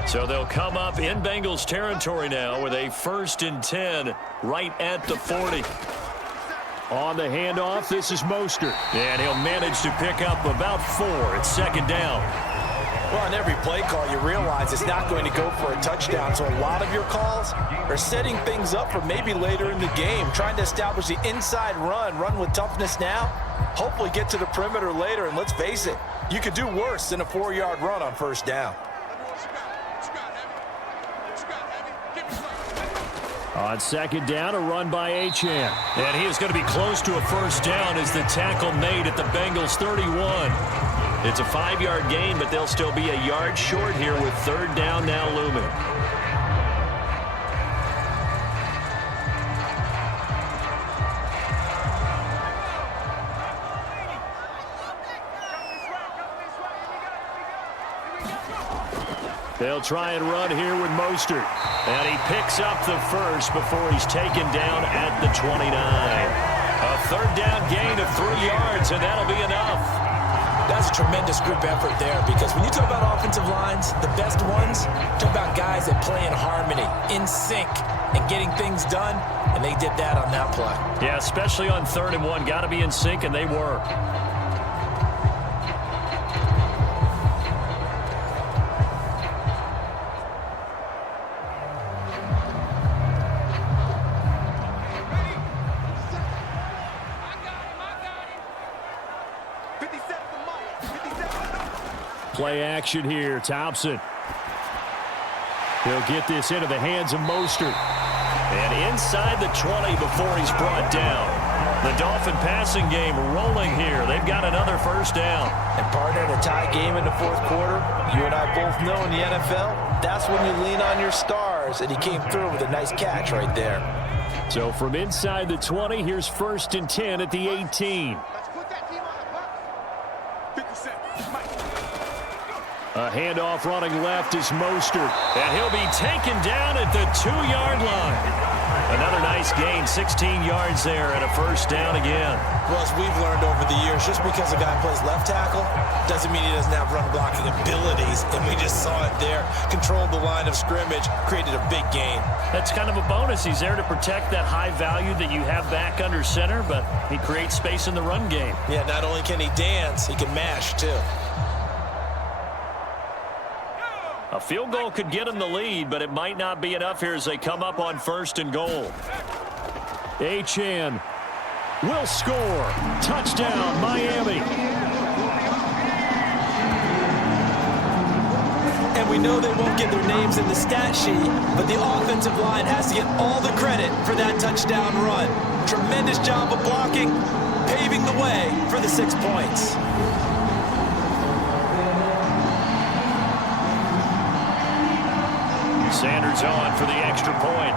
So they'll come up in Bengals territory now with a 1st and 10 right at the 40. On the handoff, this is Mostert. And he'll manage to pick up about 4 at 2nd down. Well, on every play call, you realize it's not going to go for a touchdown. So a lot of your calls are setting things up for maybe later in the game, trying to establish the inside run with toughness now, hopefully get to the perimeter later. And let's face it, you could do worse than a 4-yard run on 1st down. On 2nd down, a run by Achane. And he is going to be close to a 1st down as the tackle made at the Bengals 31. It's a 5-yard gain, but they'll still be a yard short here with 3rd down now looming. They'll try and run here with Mostert. And he picks up the 1st before he's taken down at the 29. A 3rd down gain of 3 yards, and that'll be enough. That's a tremendous group effort there, because when you talk about offensive lines, the best ones, talk about guys that play in harmony, in sync, and getting things done, and they did that on that play. Yeah, especially on 3rd and 1. Got to be in sync, and they were. Play action here. Thompson. He'll get this into the hands of Mostert. And inside the 20 before he's brought down. The Dolphin passing game rolling here. They've got another 1st down. And partner, in a tie game in the 4th quarter, you and I both know in the NFL, that's when you lean on your stars, and he came through with a nice catch right there. So from inside the 20, here's 1st and 10 at the 18. A handoff running left is Mostert. And he'll be taken down at the 2-yard line. Another nice gain, 16 yards there, and a 1st down again. Well, as we've learned over the years, just because a guy plays left tackle doesn't mean he doesn't have run blocking abilities, and we just saw it there. Controlled the line of scrimmage, created a big gain. That's kind of a bonus. He's there to protect that high value that you have back under center, but he creates space in the run game. Yeah, not only can he dance, he can mash, too. A field goal could get him the lead, but it might not be enough here as they come up on 1st and goal. Achane will score. Touchdown, Miami. And we know they won't get their names in the stat sheet, but the offensive line has to get all the credit for that touchdown run. Tremendous job of blocking, paving the way for the 6 points. Sanders on for the extra point.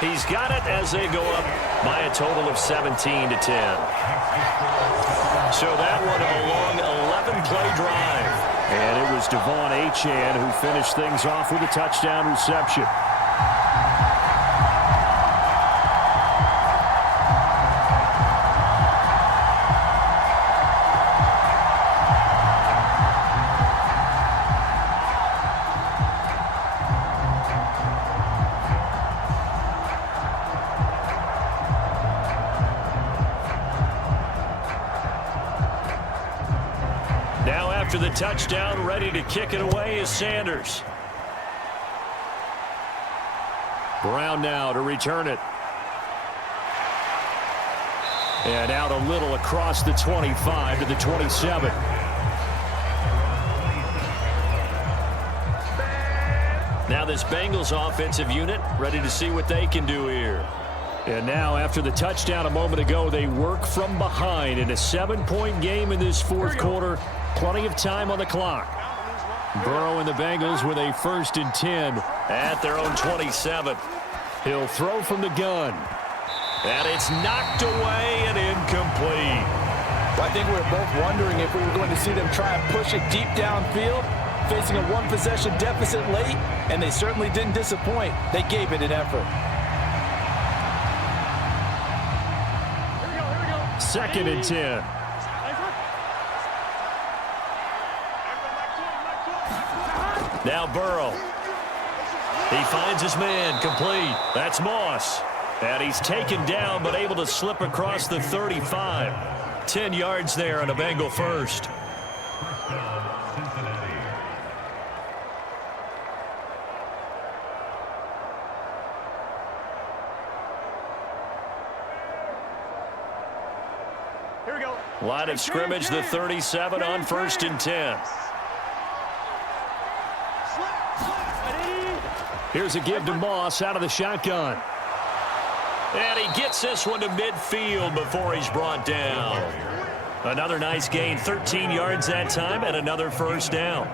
He's got it as they go up by a total of 17-10. So that one a long 11-play drive. And it was Devon Achane who finished things off with a touchdown reception. After the touchdown, ready to kick it away is Sanders. Brown now to return it. And out a little across the 25 to the 27. Now this Bengals offensive unit ready to see what they can do here. And now after the touchdown a moment ago, they work from behind in a 7-point game in this fourth quarter. Plenty of time on the clock. Burrow and the Bengals with a 1st and 10 at their own 27. He'll throw from the gun. And it's knocked away and incomplete. Well, I think we were both wondering if we were going to see them try and push it deep downfield, facing a one-possession deficit late, and they certainly didn't disappoint. They gave it an effort. Here we go. 2nd and 10. Now Burrow. He finds his man, complete. That's Moss. And he's taken down but able to slip across the 35. 10 yards there on a Bengal first. Cincinnati. Here we go. Line of scrimmage, the 37 on 1st and 10. Here's a give to Moss out of the shotgun. And he gets this one to midfield before he's brought down. Another nice gain, 13 yards that time, and another 1st down.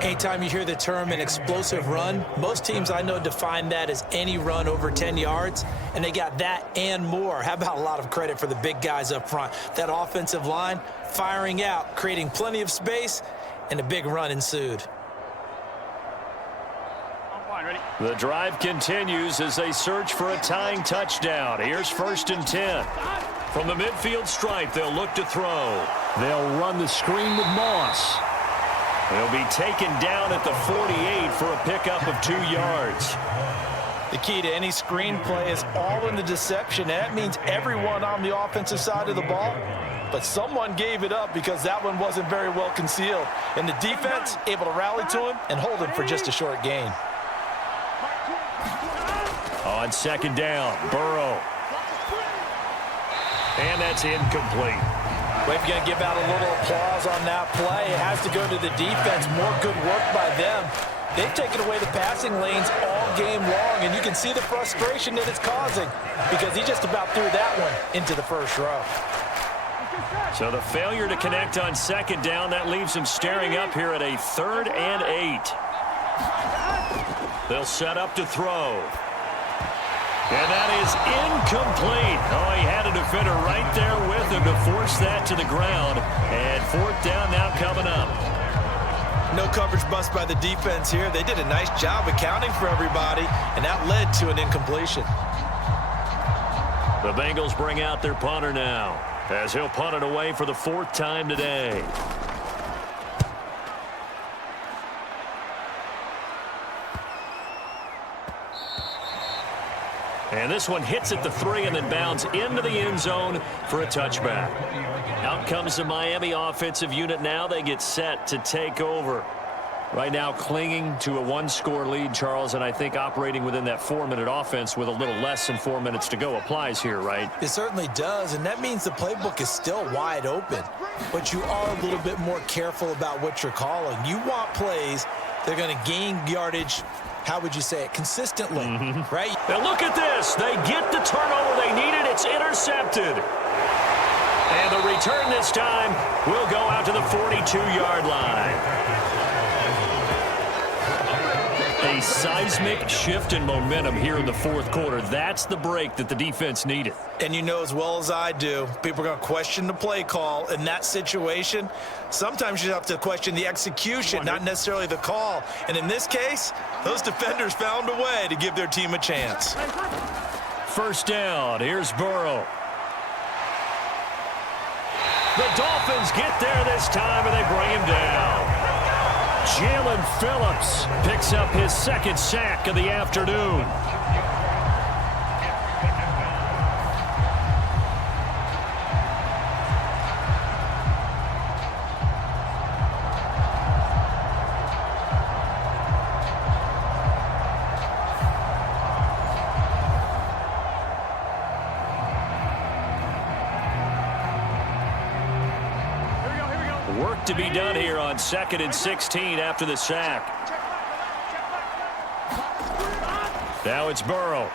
Anytime you hear the term an explosive run, most teams I know define that as any run over 10 yards, and they got that and more. How about a lot of credit for the big guys up front? That offensive line firing out, creating plenty of space, and a big run ensued. Ready? The drive continues as they search for a tying touchdown. Here's 1st and 10. From the midfield stripe, they'll look to throw. They'll run the screen with Moss. He'll be taken down at the 48 for a pickup of 2 yards. The key to any screen play is all in the deception. That means everyone on the offensive side of the ball. But someone gave it up because that one wasn't very well concealed. And the defense able to rally to him and hold him for just a short gain. On 2nd down, Burrow. And that's incomplete. Well, if you're going to give out a little applause on that play, it has to go to the defense. More good work by them. They've taken away the passing lanes all game long, and you can see the frustration that it's causing because he just about threw that one into the 1st row. So the failure to connect on 2nd down, that leaves him staring up here at a 3rd and 8. They'll set up to throw. And that is incomplete. Oh, he had a defender right there with him to force that to the ground. And 4th down now coming up. No coverage bust by the defense here. They did a nice job accounting for everybody, and that led to an incompletion. The Bengals bring out their punter now, as he'll punt it away for the 4th time today. And this one hits at the 3 and then bounds into the end zone for a touchback. Out comes the Miami offensive unit now. They get set to take over. Right now clinging to a 1-score lead, Charles, and I think operating within that 4-minute offense with a little less than 4 minutes to go applies here, right? It certainly does, and that means the playbook is still wide open. But you are a little bit more careful about what you're calling. You want plays that are going to gain yardage, how would you say it, consistently, right? Now look at this. They get the turnover they needed. It's intercepted. And the return this time will go out to the 42-yard line. A seismic shift in momentum here in the fourth quarter. That's the break that the defense needed. And you know as well as I do, people are going to question the play call in that situation. Sometimes you have to question the execution, not necessarily the call. And in this case, those defenders found a way to give their team a chance. First down. Here's Burrow. The Dolphins get there this time, and they bring him down. Jalen Phillips picks up his second sack of the afternoon. Work to be done here on 2nd and 16 after the sack. Now it's Burrow.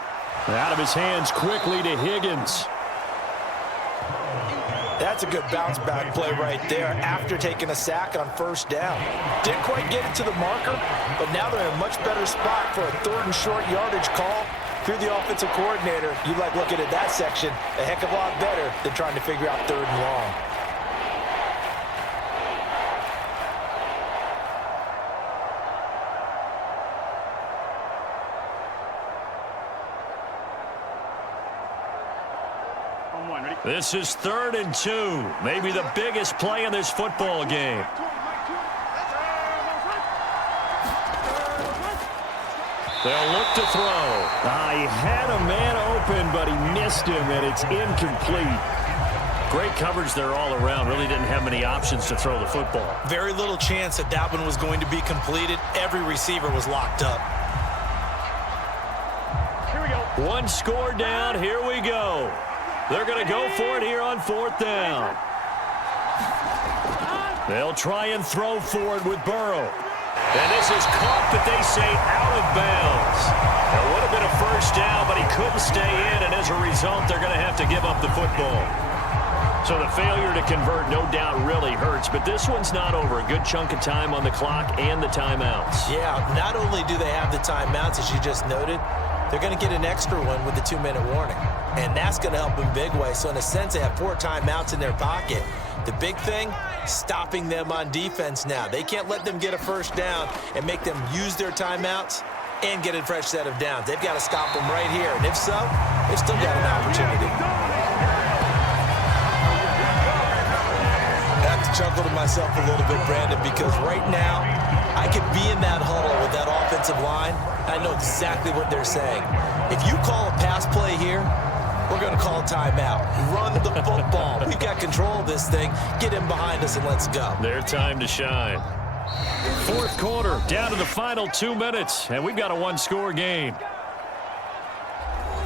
Out of his hands quickly to Higgins. That's a good bounce back play right there after taking a sack on first down. Didn't quite get it to the marker, but now they're in a much better spot for a 3rd and short yardage call through the offensive coordinator. You like looking at that section a heck of a lot better than trying to figure out 3rd and long. This is 3rd and 2. Maybe the biggest play in this football game. They'll look to throw. He had a man open, but he missed him, and it's incomplete. Great coverage there all around. Really didn't have many options to throw the football. Very little chance that that one was going to be completed. Every receiver was locked up. Here we go. One score down. Here we go. They're going to go for it here on 4th down. They'll try and throw forward with Burrow. And this is caught, but they say out of bounds. It would have been a first down, but he couldn't stay in, and as a result, they're going to have to give up the football. So the failure to convert, no doubt, really hurts, but this one's not over. A good chunk of time on the clock and the timeouts. Yeah, not only do they have the timeouts, as you just noted, they're going to get an extra one with the 2-minute warning. And that's going to help in big way. So in a sense, they have 4 timeouts in their pocket. The big thing, stopping them on defense now. They can't let them get a first down and make them use their timeouts and get a fresh set of downs. They've got to stop them right here. And if so, they've still got an opportunity. I have to chuckle to myself a little bit, Brandon, because right now, I could be in that huddle with that offensive line. I know exactly what they're saying. If you call a pass play here, we're going to call a timeout. Run the football. We've got control of this thing. Get him behind us and let's go. Their time to shine. 4th quarter, down to the final 2 minutes, and we've got a 1-score game.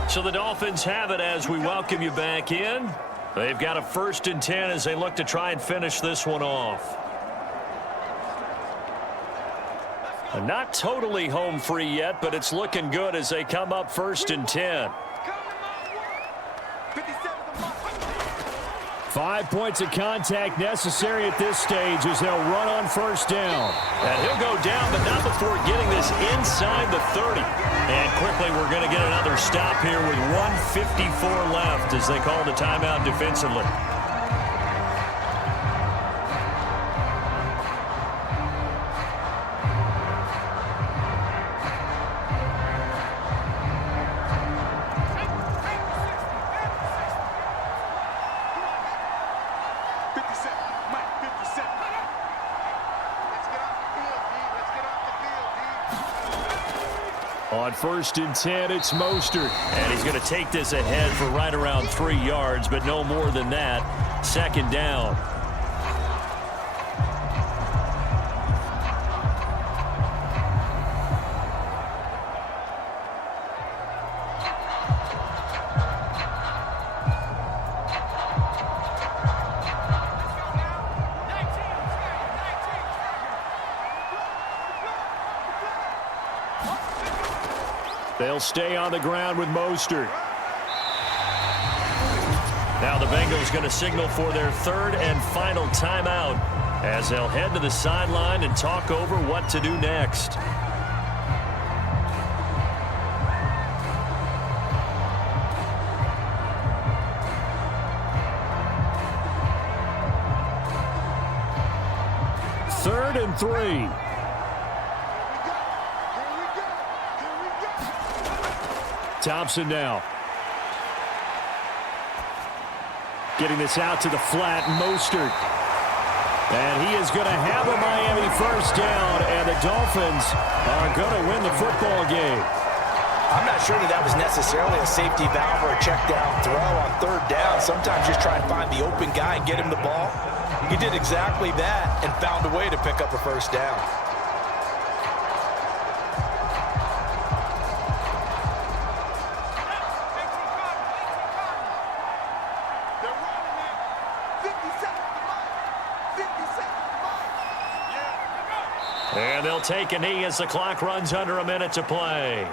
So the Dolphins have it as we welcome you back in. They've got a 1st and 10 as they look to try and finish this one off. Not totally home free yet, but it's looking good as they come up 1st and 10. 5 points of contact necessary at this stage as they'll run on 1st down. And he'll go down, but not before getting this inside the 30. And quickly we're going to get another stop here with 1:54 left as they call the timeout defensively. On 1st and 10, it's Mostert. And he's going to take this ahead for right around 3 yards, but no more than that. 2nd down. They'll stay on the ground with Mostert. Now the Bengals going to signal for their 3rd and final timeout as they'll head to the sideline and talk over what to do next. 3rd and 3. Thompson now. Getting this out to the flat, Mostert. And he is going to have a Miami first down, and the Dolphins are going to win the football game. I'm not sure that was necessarily a safety valve or a check down throw on 3rd down. Sometimes just try and find the open guy and get him the ball. He did exactly that and found a way to pick up a first down. And they'll take a knee as the clock runs under a minute to play.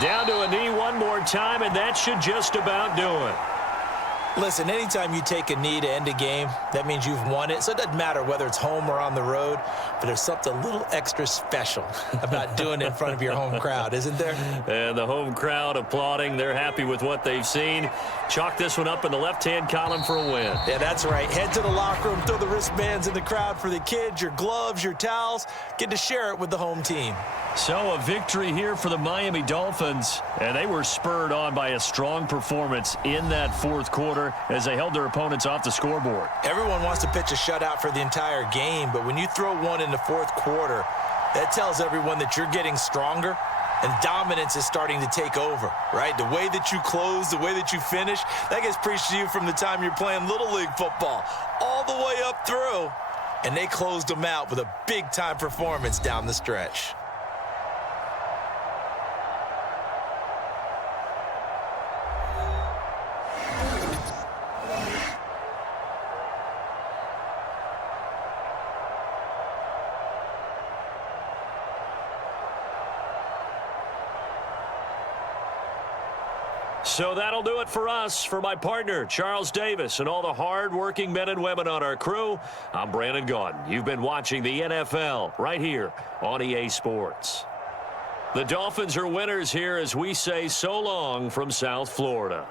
Down to a knee one more time, and that should just about do it. Listen, anytime you take a knee to end a game, that means you've won it. So it doesn't matter whether it's home or on the road, but there's something a little extra special about doing it in front of your home crowd, isn't there? And the home crowd applauding. They're happy with what they've seen. Chalk this one up in the left-hand column for a win. Yeah, that's right. Head to the locker room, throw the wristbands in the crowd for the kids, your gloves, your towels. Get to share it with the home team. So a victory here for the Miami Dolphins, and they were spurred on by a strong performance in that 4th quarter as they held their opponents off the scoreboard. Everyone wants to pitch a shutout for the entire game, but when you throw one in the 4th quarter, that tells everyone that you're getting stronger and dominance is starting to take over, right? The way that you close, the way that you finish, that gets preached to you from the time you're playing Little League football all the way up through, and they closed them out with a big-time performance down the stretch. So that'll do it for us. For my partner, Charles Davis, and all the hard-working men and women on our crew, I'm Brandon Gaudin. You've been watching the NFL right here on EA Sports. The Dolphins are winners here as we say so long from South Florida.